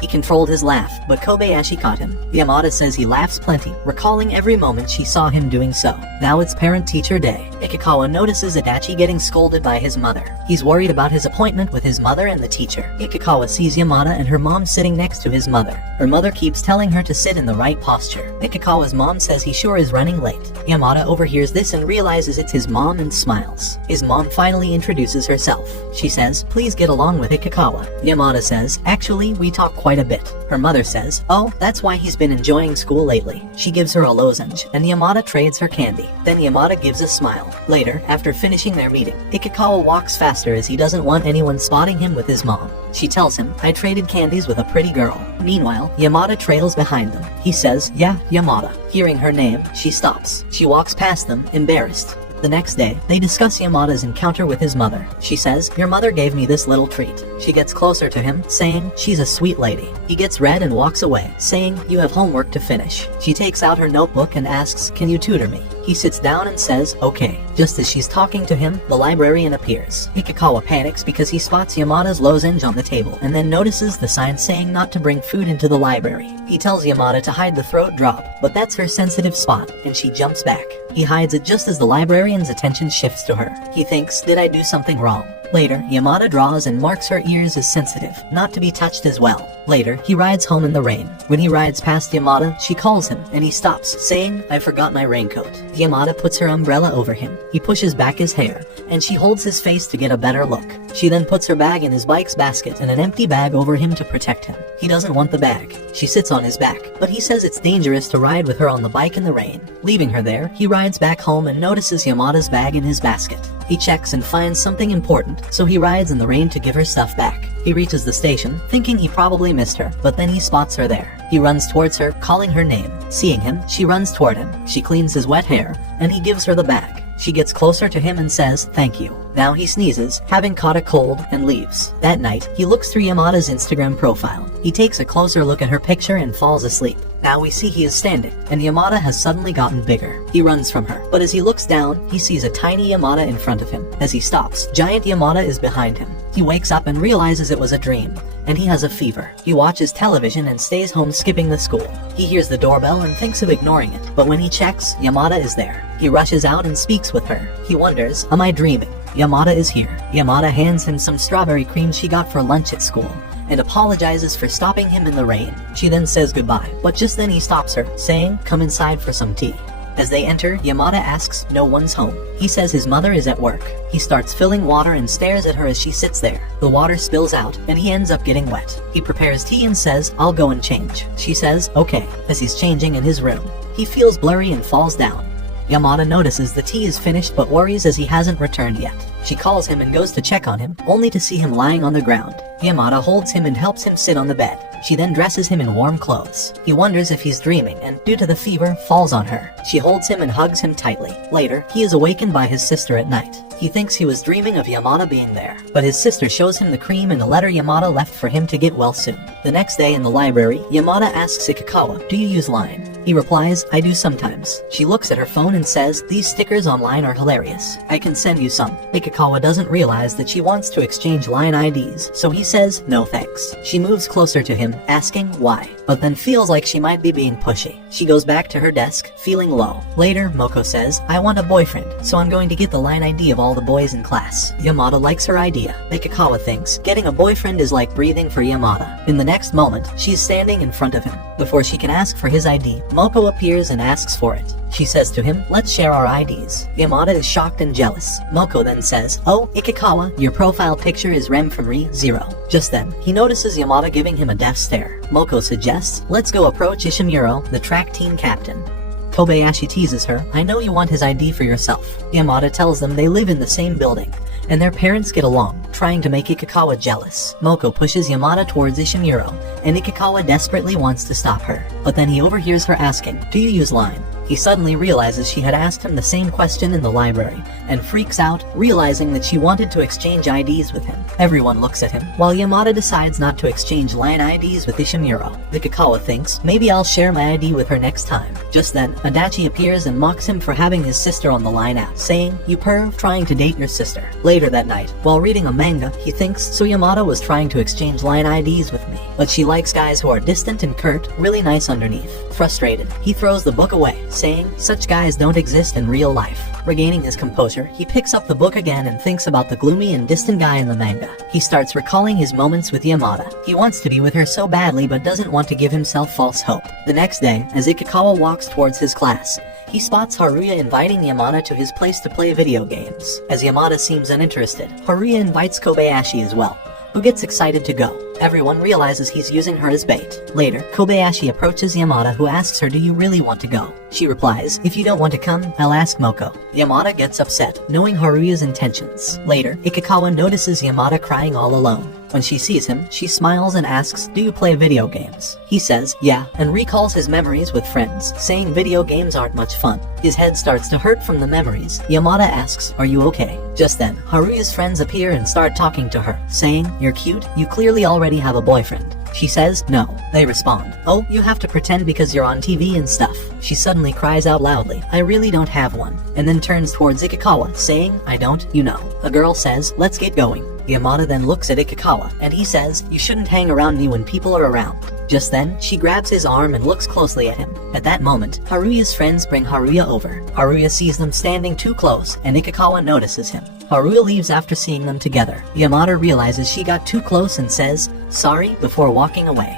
He controlled his laugh, but Kobayashi caught him. Yamada says he laughs plenty, recalling every moment she saw him doing so. Now it's parent-teacher day. Ikikawa notices Adachi getting scolded by his mother. He's worried about his appointment with his mother and the teacher. Ikikawa sees Yamada and her mom sitting next to his mother. Her mother keeps telling her to sit in the right posture. Ikikawa's mom says he sure is running late. Yamada overhears this and realizes it's his mom and smiles. His mom finally introduces herself. She says, please get along with Ikikawa. Yamada says, actually, we talk quite a bit. Her mother says, oh, that's why he's been enjoying school lately. She gives her a lozenge, and Yamada trades her candy. Then Yamada gives a smile. Later, after finishing their meeting, Ikikawa walks faster as he doesn't want anyone spotting him with his mom. She tells him, I traded candies with a pretty girl. Meanwhile, Yamada trails behind them. He says, yeah, Yamada. Hearing her name, she stops. She walks past them, embarrassed. The next day, they discuss Yamada's encounter with his mother. She says, your mother gave me this little treat. She gets closer to him, saying, she's a sweet lady. He gets red and walks away, saying, you have homework to finish. She takes out her notebook and asks, can you tutor me? He sits down and says, okay. Just as she's talking to him, the librarian appears. Ikikawa panics because he spots Yamada's lozenge on the table and then notices the sign saying not to bring food into the library. He tells Yamada to hide the throat drop, but that's her sensitive spot, and she jumps back. He hides it just as the librarian's attention shifts to her. He thinks, did I do something wrong? Later, Yamada draws and marks her ears as sensitive, not to be touched as well. Later, he rides home in the rain. When he rides past Yamada, she calls him, and he stops, saying, I forgot my raincoat. Yamada puts her umbrella over him. He pushes back his hair, and she holds his face to get a better look. She then puts her bag in his bike's basket and an empty bag over him to protect him. He doesn't want the bag. She sits on his back, but he says it's dangerous to ride with her on the bike in the rain. Leaving her there, he rides back home and notices Yamada's bag in his basket. He checks and finds something important, so he rides in the rain to give her stuff back. He reaches the station, thinking he probably missed her, but then he spots her there. He runs towards her, calling her name. Seeing him, she runs toward him. She cleans his wet hair, and he gives her the bag. She gets closer to him and says, thank you. Now he sneezes, having caught a cold, and leaves. That night, he looks through Yamada's Instagram profile. He takes a closer look at her picture and falls asleep. Now we see he is standing, and Yamada has suddenly gotten bigger. He runs from her, but as he looks down, he sees a tiny Yamada in front of him. As he stops, giant Yamada is behind him. He wakes up and realizes it was a dream, and he has a fever. He watches television and stays home skipping the school. He hears the doorbell and thinks of ignoring it, but when he checks, Yamada is there. He rushes out and speaks with her. He wonders, am I dreaming? Yamada is here. Yamada hands him some strawberry cream she got for lunch at school, and apologizes for stopping him in the rain. She then says goodbye, but just then he stops her, saying, come inside for some tea. As they enter, Yamada asks, no one's home. He says his mother is at work. He starts filling water and stares at her as she sits there. The water spills out, and he ends up getting wet. He prepares tea and says, I'll go and change. She says, okay, as he's changing in his room. He feels blurry and falls down. Yamada notices the tea is finished but worries as he hasn't returned yet. She calls him and goes to check on him, only to see him lying on the ground. Yamada holds him and helps him sit on the bed. She then dresses him in warm clothes. He wonders if he's dreaming and, due to the fever, falls on her. She holds him and hugs him tightly. Later, he is awakened by his sister at night. He thinks he was dreaming of Yamada being there, but his sister shows him the cream and a letter Yamada left for him to get well soon. The next day in the library, Yamada asks Ikikawa, do you use Line? He replies, I do sometimes. She looks at her phone and says, these stickers online are hilarious. I can send you some. Ikikawa doesn't realize that she wants to exchange Line IDs, so he says, no thanks. She moves closer to him, asking why, but then feels like she might be being pushy. She goes back to her desk, feeling low. Later, Moko says, I want a boyfriend, so I'm going to get the Line ID of all the boys in class. Yamada likes her idea. Ikikawa thinks getting a boyfriend is like breathing for Yamada. In the next moment, she's standing in front of him. Before she can ask for his ID, Moko appears and asks for it. She says to him, let's share our IDs. Yamada is shocked and jealous. Moko then says, oh, Ikikawa, your profile picture is Rem from Re:0. Just then, he notices Yamada giving him a death stare. Moko suggests, let's go approach Ishimuro, the track team captain. Kobayashi teases her, I know you want his ID for yourself. Yamada tells them they live in the same building, and their parents get along, trying to make Ikikawa jealous. Moko pushes Yamada towards Ishimuro, and Ikikawa desperately wants to stop her. But then he overhears her asking, do you use Line? He suddenly realizes she had asked him the same question in the library, and freaks out, realizing that she wanted to exchange IDs with him. Everyone looks at him, while Yamada decides not to exchange Line IDs with Ishimuro. Ikikawa thinks, maybe I'll share my ID with her next time. Just then, Adachi appears and mocks him for having his sister on the Line app, saying, you perv, trying to date your sister. Later that night, while reading a manga, he thinks, so Yamada was trying to exchange Line IDs with me. But she likes guys who are distant and curt, really nice underneath. Frustrated, he throws the book away, saying, "Such guys don't exist in real life." Regaining his composure, he picks up the book again and thinks about the gloomy and distant guy in the manga. He starts recalling his moments with Yamada. He wants to be with her so badly but doesn't want to give himself false hope. The next day, as Ikikawa walks towards his class, he spots Haruya inviting Yamada to his place to play video games. As Yamada seems uninterested, Haruya invites Kobayashi as well, who gets excited to go. Everyone realizes he's using her as bait. Later, Kobayashi approaches Yamada, who asks her, "Do you really want to go?" She replies, "If you don't want to come, I'll ask Moko." Yamada gets upset, knowing Haruya's intentions. Later, Ikikawa notices Yamada crying all alone. When she sees him, she smiles and asks, "Do you play video games?" He says, "Yeah," and recalls his memories with friends, saying video games aren't much fun. His head starts to hurt from the memories. Yamada asks, "Are you okay?" Just then, Haruya's friends appear and start talking to her, saying, "You're cute, you clearly already have a boyfriend." She says, "No." They respond, "Oh, you have to pretend because you're on TV and stuff." She suddenly cries out loudly, "I really don't have one," and then turns towards Ikikawa, saying, "I don't, you know." The girl says, "Let's get going." Yamada then looks at Ikikawa, and he says, "You shouldn't hang around me when people are around." Just then, she grabs his arm and looks closely at him. At that moment, Haruya's friends bring Haruya over. Haruya sees them standing too close, and Ikikawa notices him. Haruya leaves after seeing them together. Yamada realizes she got too close and says, "Sorry," before walking away.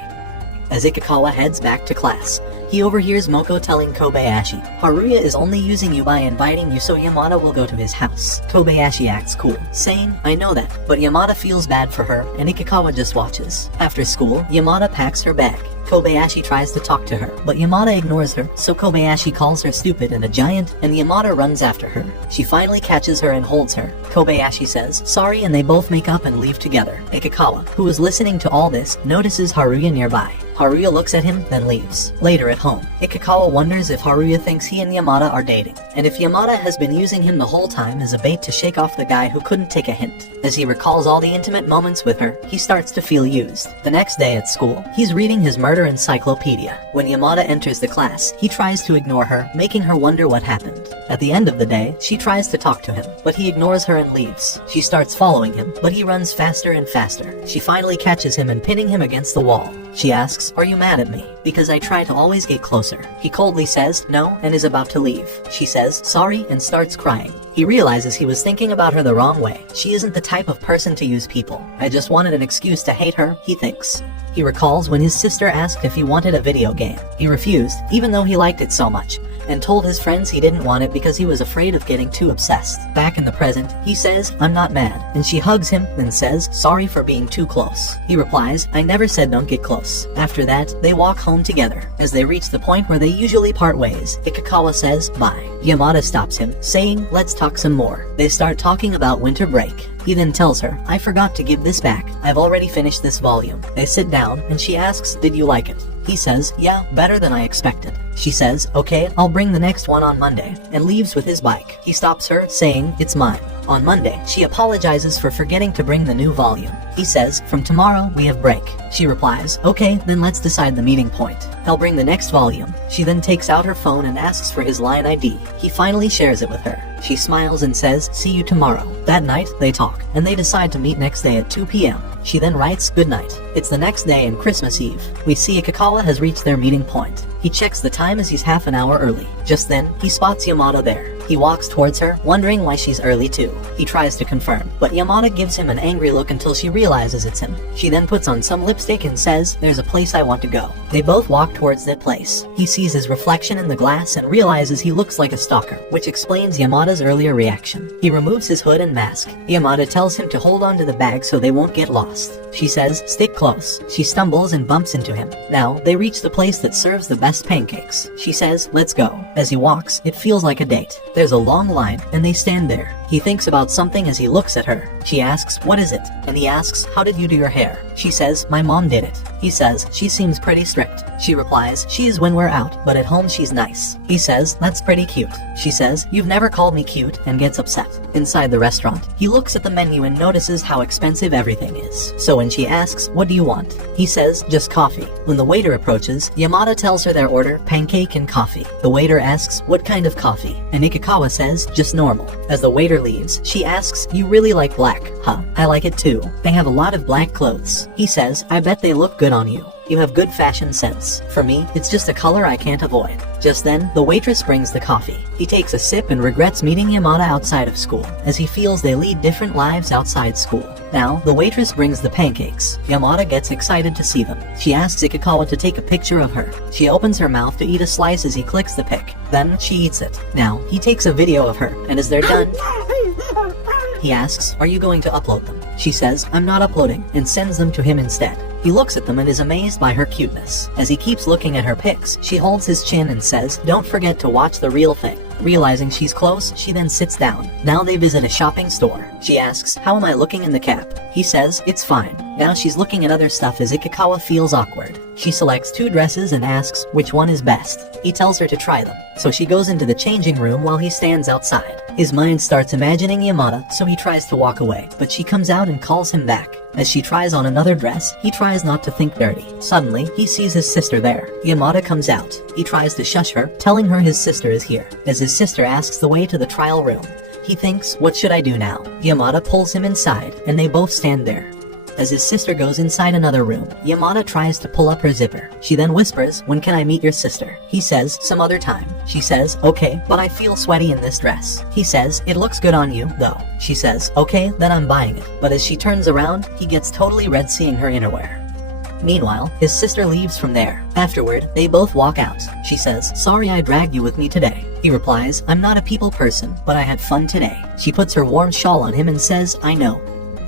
As Ikikawa heads back to class, he overhears Moko telling Kobayashi, "Haruya is only using you by inviting you so Yamada will go to his house." Kobayashi acts cool, saying, "I know that," but Yamada feels bad for her, and Ikikawa just watches. After school, Yamada packs her bag. Kobayashi tries to talk to her, but Yamada ignores her, so Kobayashi calls her stupid and a giant, and Yamada runs after her. She finally catches her and holds her. Kobayashi says sorry, and they both make up and leave together. Ikikawa, who is listening to all this, notices Haruya nearby. Haruya looks at him, then leaves. Later at home, Ikikawa wonders if Haruya thinks he and Yamada are dating, and if Yamada has been using him the whole time as a bait to shake off the guy who couldn't take a hint. As he recalls all the intimate moments with her, he starts to feel used. The next day at school, he's reading his murder encyclopedia. When Yamada enters the class, he tries to ignore her, making her wonder what happened. At the end of the day, she tries to talk to him, but he ignores her and leaves. She starts following him, but he runs faster and faster. She finally catches him and pinning him against the wall. She asks, "Are you mad at me? Because I try to always get closer." He coldly says no and is about to leave. She says sorry and starts crying. He realizes he was thinking about her the wrong way. She isn't the type of person to use people. "I just wanted an excuse to hate her," he thinks. He recalls when his sister asked if he wanted a video game. He refused, even though he liked it so much, and told his friends he didn't want it because he was afraid of getting too obsessed. Back in the present, he says, "I'm not mad," and she hugs him, then says, "Sorry for being too close." He replies, "I never said don't get close." After that, they walk home together. As they reach the point where they usually part ways, Ikikawa says, "Bye." Yamada stops him, saying, "Let's talk some more." They start talking about winter break. He then tells her, "I forgot to give this back. I've already finished this volume." They sit down, and she asks, "Did you like it?" He says, "Yeah, better than I expected." She says, "Okay, I'll bring the next one on Monday," and leaves with his bike. He stops her, saying, "It's mine." On Monday, she apologizes for forgetting to bring the new volume. He says, "From tomorrow, we have break." She replies, "Okay, then let's decide the meeting point. I'll bring the next volume." She then takes out her phone and asks for his line ID. He finally shares it with her. She smiles and says, "See you tomorrow." That night, they talk, and they decide to meet next day at 2 p.m. She then writes, "Good night." It's the next day and Christmas Eve. We see Ikikawa has reached their meeting point. He checks the time as he's half an hour early. Just then, he spots Yamada there. He walks towards her, wondering why she's early too. He tries to confirm, but Yamada gives him an angry look until she realizes it's him. She then puts on some lipstick and says, "There's a place I want to go." They both walk towards that place. He sees his reflection in the glass and realizes he looks like a stalker, which explains Yamada's earlier reaction. He removes his hood and mask. Yamada tells him to hold on to the bag so they won't get lost. She says, "Stick close." She stumbles and bumps into him. Now, they reach the place that serves the best pancakes. She says, "Let's go." As he walks, it feels like a date. There's a long line, and they stand there. He thinks about something as he looks at her. She asks, "What is it?" And he asks, "How did you do your hair?" She says, "My mom did it." He says, "She seems pretty strict." She replies, "She is when we're out, but at home she's nice." He says, "That's pretty cute." She says, "You've never called me cute," and gets upset. Inside the restaurant, he looks at the menu and notices how expensive everything is. So when she asks, "What do you want?" he says, "Just coffee." When the waiter approaches, Yamada tells her their order, pancake and coffee. The waiter asks, "What kind of coffee?" And Ikikawa says, "Just normal." As the waiter leaves, she asks, "You really like black, huh?" "I like it too. They have a lot of black clothes." He says, "I bet they look good on you." You have good fashion sense. For me, it's just a color I can't avoid. Just then, the waitress brings the coffee. He takes a sip and regrets meeting Yamada outside of school, as he feels they lead different lives outside school. Now, the waitress brings the pancakes. Yamada gets excited to see them. She asks Ikikawa to take a picture of her. She opens her mouth to eat a slice as he clicks the pic. Then, she eats it. Now, he takes a video of her, and as they're done, he asks, "Are you going to upload them?" She says, "I'm not uploading," and sends them to him instead. He looks at them and is amazed by her cuteness. As he keeps looking at her pics, she holds his chin and says, "Don't forget to watch the real thing." Realizing she's close, she then sits down. Now they visit a shopping store. She asks, "How am I looking in the cap?" He says, "It's fine." Now she's looking at other stuff as Ikikawa feels awkward. She selects 2 dresses and asks which one is best. He tells her to try them. So she goes into the changing room while he stands outside. His mind starts imagining Yamada, so he tries to walk away, but she comes out and calls him back. As she tries on another dress, he tries not to think dirty. Suddenly, he sees his sister there. Yamada comes out. He tries to shush her, telling her his sister is here. As his sister asks the way to the trial room, he thinks, "What should I do now?" Yamada pulls him inside, and they both stand there. As his sister goes inside another room, Yamada tries to pull up her zipper. She then whispers, "When can I meet your sister?" He says, "Some other time." She says, "Okay, but I feel sweaty in this dress." He says, "It looks good on you, though." She says, "Okay, then I'm buying it." But as she turns around, he gets totally red seeing her innerwear. Meanwhile, his sister leaves from there. Afterward, they both walk out. She says, "Sorry I dragged you with me today." He replies, "I'm not a people person, but I had fun today." She puts her warm shawl on him and says, "I know,"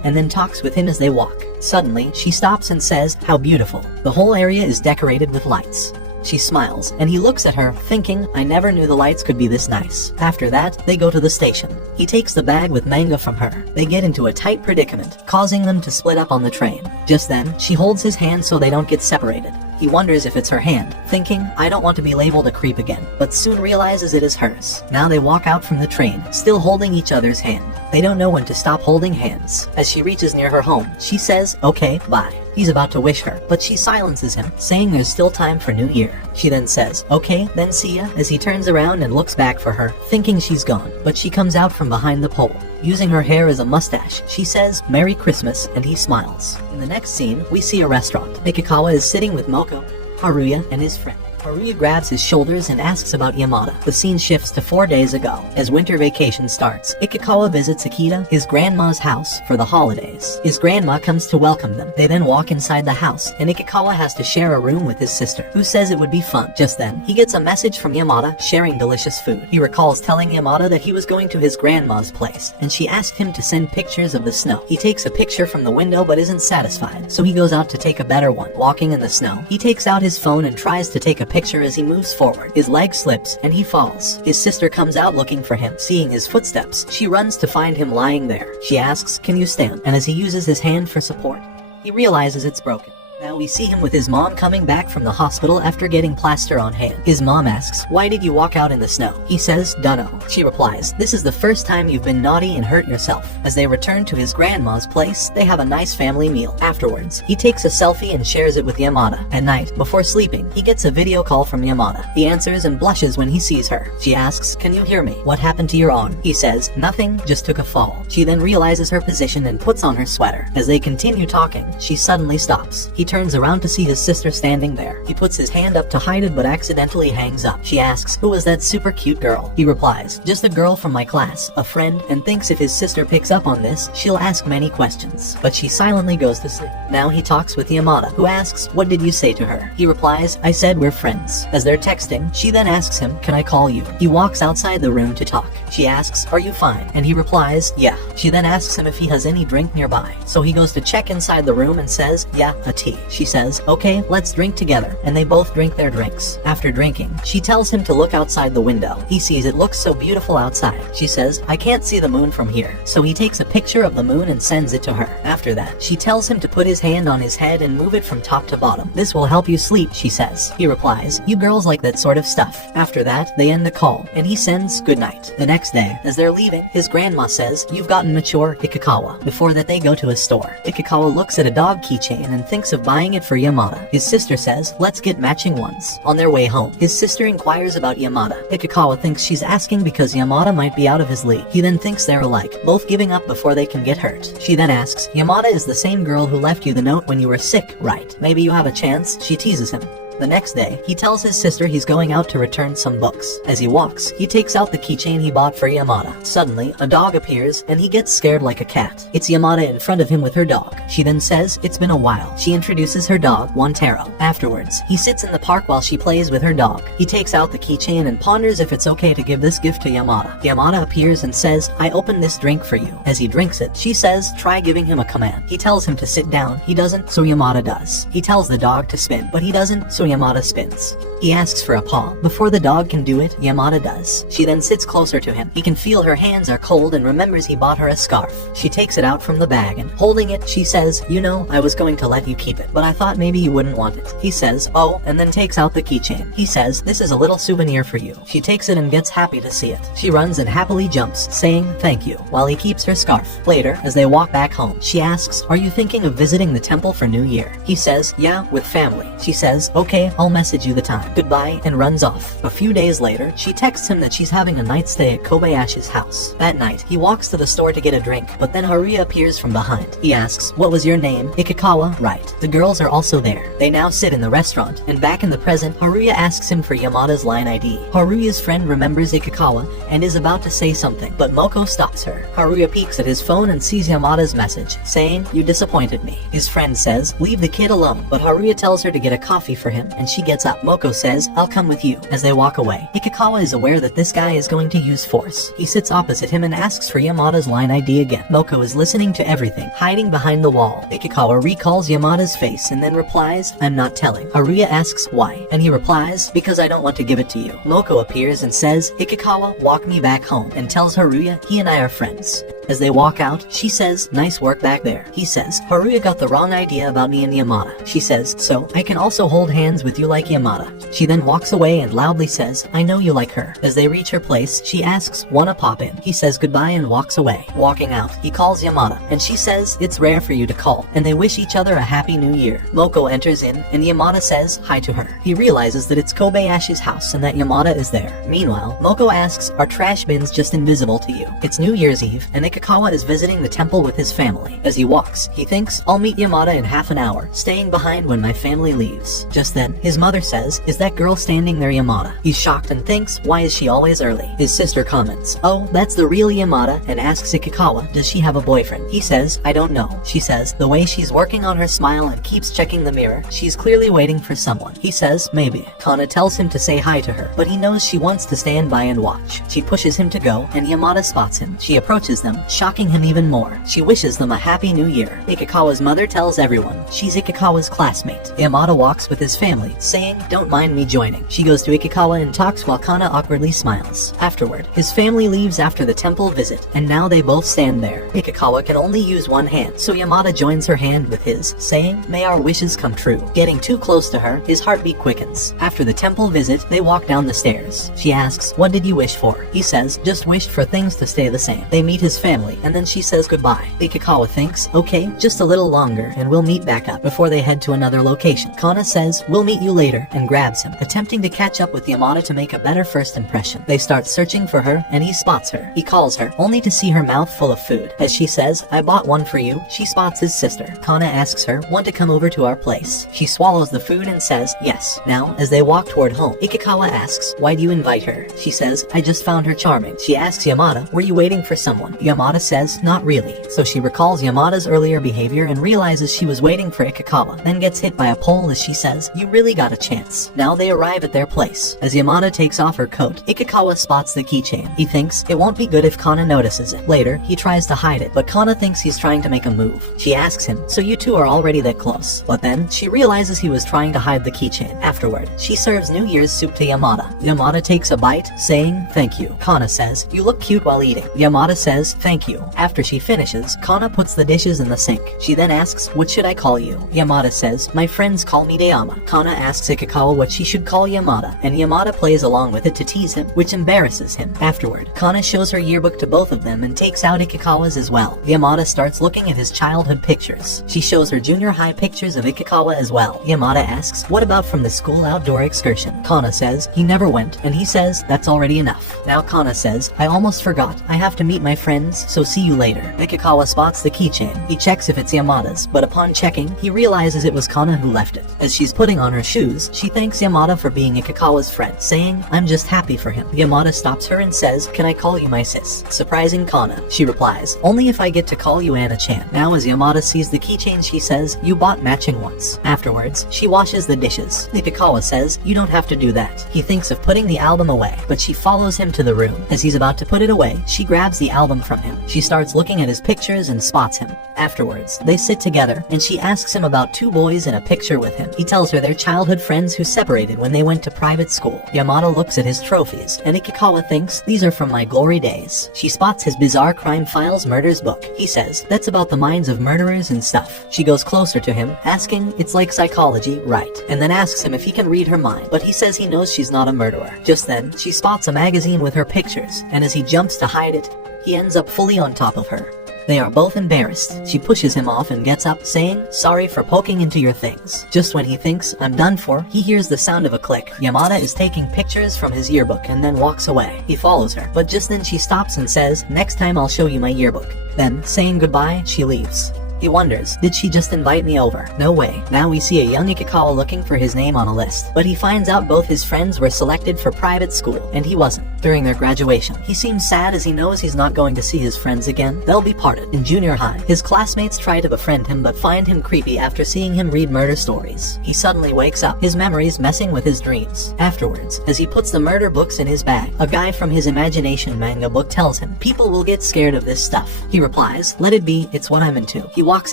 and then talks with him as they walk. Suddenly, she stops and says, "How beautiful." The whole area is decorated with lights. She smiles, and he looks at her, thinking, "I never knew the lights could be this nice." After that, they go to the station. He takes the bag with manga from her. They get into a tight predicament, causing them to split up on the train. Just then, she holds his hand so they don't get separated. He wonders if it's her hand, thinking, "I don't want to be labeled a creep again," but soon realizes it is hers. Now they walk out from the train, still holding each other's hand. They don't know when to stop holding hands. As she reaches near her home, she says, "Okay, bye." He's about to wish her, but she silences him, saying there's still time for New Year. She then says, "Okay, then see ya," as he turns around and looks back for her, thinking she's gone, but she comes out from behind the pole. Using her hair as a mustache, she says, "Merry Christmas," and he smiles. In the next scene, we see a restaurant. Ikikawa is sitting with Moko, Haruya, and his friend. Haruya grabs his shoulders and asks about Yamada. The scene shifts to 4 days ago. As winter vacation starts, Ikikawa visits Akita, his grandma's house, for the holidays. His grandma comes to welcome them. They then walk inside the house, and Ikikawa has to share a room with his sister, who says it would be fun. Just then, he gets a message from Yamada sharing delicious food. He recalls telling Yamada that he was going to his grandma's place, and she asked him to send pictures of the snow. He takes a picture from the window but isn't satisfied, so he goes out to take a better one. Walking in the snow, he takes out his phone and tries to take a picture as he moves forward. His leg slips and he falls. His sister comes out looking for him. Seeing his footsteps, she runs to find him lying there. She asks, "Can you stand?" And as he uses his hand for support, he realizes it's broken. Now we see him with his mom coming back from the hospital after getting plaster on hand. His mom asks, "Why did you walk out in the snow?" He says, "Dunno." She replies, "This is the first time you've been naughty and hurt yourself." As they return to his grandma's place, they have a nice family meal. Afterwards, he takes a selfie and shares it with Yamada. At night, before sleeping, he gets a video call from Yamada. He answers and blushes when he sees her. She asks, "Can you hear me? What happened to your arm?" He says, "Nothing, just took a fall." She then realizes her position and puts on her sweater. As they continue talking, she suddenly stops. He turns around to see his sister standing there. He puts his hand up to hide it but accidentally hangs up. She asks, "Who was that super cute girl?" He replies, "Just a girl from my class, a friend," and thinks if his sister picks up on this, she'll ask many questions. But she silently goes to sleep. Now he talks with Yamada, who asks, "What did you say to her?" He replies, "I said we're friends." As they're texting, she then asks him, "Can I call you?" He walks outside the room to talk. She asks, "Are you fine?" And he replies, "Yeah." She then asks him if he has any drink nearby. So he goes to check inside the room and says, "Yeah, a tea." She says, "Okay, let's drink together," and they both drink their drinks. After drinking, she tells him to look outside the window. He sees it looks so beautiful outside. She says, "I can't see the moon from here." So he takes a picture of the moon and sends it to her. After that, she tells him to put his hand on his head and move it from top to bottom. "This will help you sleep," she says. He replies, "You girls like that sort of stuff." After that, they end the call, and he sends good night. The next day, as they're leaving, his grandma says, "You've gotten mature, Ikikawa." Before that, they go to a store. Ikikawa looks at a dog keychain and thinks of buying it for Yamada. His sister says, let's get matching ones. On their way home, his sister inquires about Yamada. Ikikawa thinks she's asking because Yamada might be out of his league. He then thinks they're alike, both giving up before they can get hurt. She then asks, Yamada is the same girl who left you the note when you were sick, right? Maybe you have a chance? She teases him. The next day, he tells his sister he's going out to return some books. As he walks, he takes out the keychain he bought for Yamada. Suddenly, a dog appears, and he gets scared like a cat. It's Yamada in front of him with her dog. She then says, it's been a while. She introduces her dog, Wantaro. Afterwards, he sits in the park while she plays with her dog. He takes out the keychain and ponders if it's okay to give this gift to Yamada. Yamada appears and says, I opened this drink for you. As he drinks it, she says, try giving him a command. He tells him to sit down. He doesn't, so Yamada does. He tells the dog to spin, but he doesn't, so Yamada spins. He asks for a paw. Before the dog can do it, Yamada does. She then sits closer to him. He can feel her hands are cold and remembers he bought her a scarf. She takes it out from the bag and, holding it, she says, you know, I was going to let you keep it, but I thought maybe you wouldn't want it. He says, oh, and then takes out the keychain. He says, this is a little souvenir for you. She takes it and gets happy to see it. She runs and happily jumps, saying, thank you, while he keeps her scarf. Later, as they walk back home, she asks, are you thinking of visiting the temple for New Year? He says, yeah, with family. She says, okay, I'll message you the time. Goodbye, and runs off. A few days later, she texts him that she's having a night stay at Kobayashi's house. That night, he walks to the store to get a drink, but then Haruya appears from behind. He asks, what was your name? Ikikawa? Right. The girls are also there. They now sit in the restaurant, and back in the present, Haruya asks him for Yamada's line ID. Haruya's friend remembers Ikikawa and is about to say something, but Moko stops her. Haruya peeks at his phone and sees Yamada's message, saying, you disappointed me. His friend says, leave the kid alone, but Haruya tells her to get a coffee for him, and she gets up. Moko says, I'll come with you. As they walk away, Ikikawa is aware that this guy is going to use force. He sits opposite him and asks for Yamada's line ID again. Moko is listening to everything, hiding behind the wall. Ikikawa recalls Yamada's face and then replies, I'm not telling. Haruya asks why, and he replies, because I don't want to give it to you. Moko appears and says, Ikikawa, walk me back home, and tells Haruya he and I are friends. As they walk out, she says, nice work back there. He says, Haruya got the wrong idea about me and Yamada. She says, so, I can also hold hands with you like Yamada. She then walks away and loudly says, I know you like her. As they reach her place, she asks, wanna pop in? He says goodbye and walks away. Walking out, he calls Yamada, and she says, it's rare for you to call, and they wish each other a happy new year. Moko enters in, and Yamada says hi to her. He realizes that it's Kobayashi's house and that Yamada is there. Meanwhile, Moko asks, are trash bins just invisible to you? It's New Year's Eve, and Ikikawa is visiting the temple with his family. As he walks, he thinks, I'll meet Yamada in half an hour, staying behind when my family leaves. Just then, his mother says, is that girl standing there Yamada? He's shocked and thinks, why is she always early? His sister comments, oh, that's the real Yamada, and asks Ikikawa, does she have a boyfriend? He says, I don't know. She says, the way she's working on her smile and keeps checking the mirror, she's clearly waiting for someone. He says, maybe. Kana tells him to say hi to her, but he knows she wants to stand by and watch. She pushes him to go, and Yamada spots him. She approaches them, shocking him even more. She wishes them a happy new year. Ikikawa's mother tells everyone she's Ikikawa's classmate. Yamada walks with his family, saying, don't mind me joining. She goes to Ikikawa and talks while Kana awkwardly smiles. Afterward, his family leaves after the temple visit, and now they both stand there. Ikikawa can only use one hand, so Yamada joins her hand with his, saying, may our wishes come true. Getting too close to her, his heartbeat quickens. After the temple visit, they walk down the stairs. She asks, what did you wish for? He says, just wished for things to stay the same. They meet his family, and then she says goodbye. Ikikawa thinks, okay, just a little longer, and we'll meet back up before they head to another location. Kana says, we'll meet you later, and grabs him, attempting to catch up with Yamada to make a better first impression. They start searching for her, and he spots her. He calls her, only to see her mouth full of food. As she says, I bought one for you, she spots his sister. Kana asks her, want to come over to our place? She swallows the food and says, yes. Now, as they walk toward home, Ikikawa asks, why do you invite her? She says, I just found her charming. She asks Yamada, were you waiting for someone? Yamada says, not really. So she recalls Yamada's earlier behavior and realizes she was waiting for Ikikawa, then gets hit by a pole as she says, you really got a chance. Now they arrive at their place. As Yamada takes off her coat, Ikikawa spots the keychain. He thinks it won't be good if Kana notices it. Later, he tries to hide it, but Kana thinks he's trying to make a move. She asks him, so you two are already that close. But then, she realizes he was trying to hide the keychain. Afterward, she serves New Year's soup to Yamada. Yamada takes a bite, saying, thank you. Kana says, you look cute while eating. Yamada says, thank you. After she finishes, Kana puts the dishes in the sink. She then asks, what should I call you? Yamada says, my friends call me Dayama. Kana asks Ikikawa what she should call Yamada, and Yamada plays along with it to tease him, which embarrasses him. Afterward, Kana shows her yearbook to both of them and takes out Ikikawa's as well. Yamada starts looking at his childhood pictures. She shows her junior high pictures of Ikikawa as well. Yamada asks, what about from the school outdoor excursion? Kana says, he never went, and he says, that's already enough. Now Kana says, I almost forgot. I have to meet my friends, so see you later. Ikikawa spots the keychain. He checks if it's Yamada's, but upon checking, he realizes it was Kana who left it. As she's putting on her shoes, she thanks Yamada for being Ikikawa's friend, saying, I'm just happy for him. Yamada stops her and says, can I call you my sis? Surprising Kana. She replies, only if I get to call you Anna-chan. Now as Yamada sees the keychain, she says, you bought matching ones. Afterwards, she washes the dishes. Ikikawa says, you don't have to do that. He thinks of putting the album away, but she follows him to the room. As he's about to put it away, she grabs the album from him. She starts looking at his pictures and spots him. Afterwards, they sit together, and she asks him about two boys in a picture with him. He tells her they're childhood friends who separated when they went to private school. Yamada looks at his trophies, and Ikikawa thinks, these are from my glory days. She spots his bizarre crime files murders book. He says, that's about the minds of murderers and stuff. She goes closer to him, asking, it's like psychology, right? And then asks him if he can read her mind, but he says he knows she's not a murderer. Just then, she spots a magazine with her pictures, and as he jumps to hide it, he ends up fully on top of her. They are both embarrassed. She pushes him off and gets up, saying, sorry for poking into your things. Just when he thinks, I'm done for, he hears the sound of a click. Yamada is taking pictures from his yearbook and then walks away. He follows her, but just then she stops and says, next time I'll show you my yearbook. Then, saying goodbye, she leaves. He wonders, did she just invite me over? No way. Now we see a young Ikikawa looking for his name on a list, but he finds out both his friends were selected for private school, and he wasn't. During their graduation, he seems sad as he knows he's not going to see his friends again. They'll be parted. In junior high, his classmates try to befriend him but find him creepy after seeing him read murder stories. He suddenly wakes up, his memories messing with his dreams. Afterwards, as he puts the murder books in his bag, a guy from his imagination manga book tells him, people will get scared of this stuff. He replies, let it be, it's what I'm into. He walks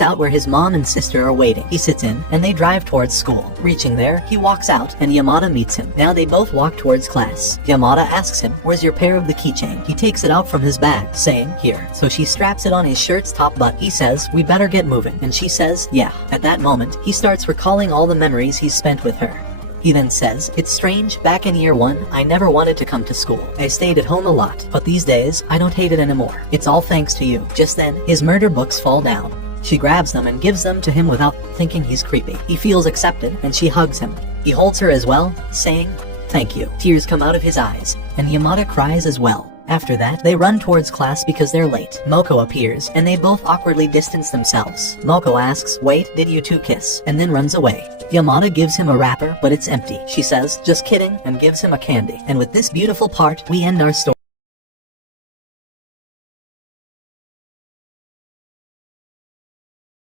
out where his mom and sister are waiting. He sits in, and they drive towards school. Reaching there, he walks out, and Yamada meets him. Now they both walk towards class. Yamada asks him, where's your pair of the keychain? He takes it out from his bag, saying, here. So she straps it on his shirt's top button. He says, we better get moving. And she says, yeah. At that moment, he starts recalling all the memories he's spent with her. He then says, it's strange, back in year 1, I never wanted to come to school. I stayed at home a lot, but these days, I don't hate it anymore. It's all thanks to you. Just then, his murder books fall down. She grabs them and gives them to him without thinking he's creepy. He feels accepted, and she hugs him. He holds her as well, saying, thank you. Tears come out of his eyes, and Yamada cries as well. After that, they run towards class because they're late. Moko appears, and they both awkwardly distance themselves. Moko asks, wait, did you two kiss? And then runs away. Yamada gives him a wrapper, but it's empty. She says, just kidding, and gives him a candy. And with this beautiful part, we end our story.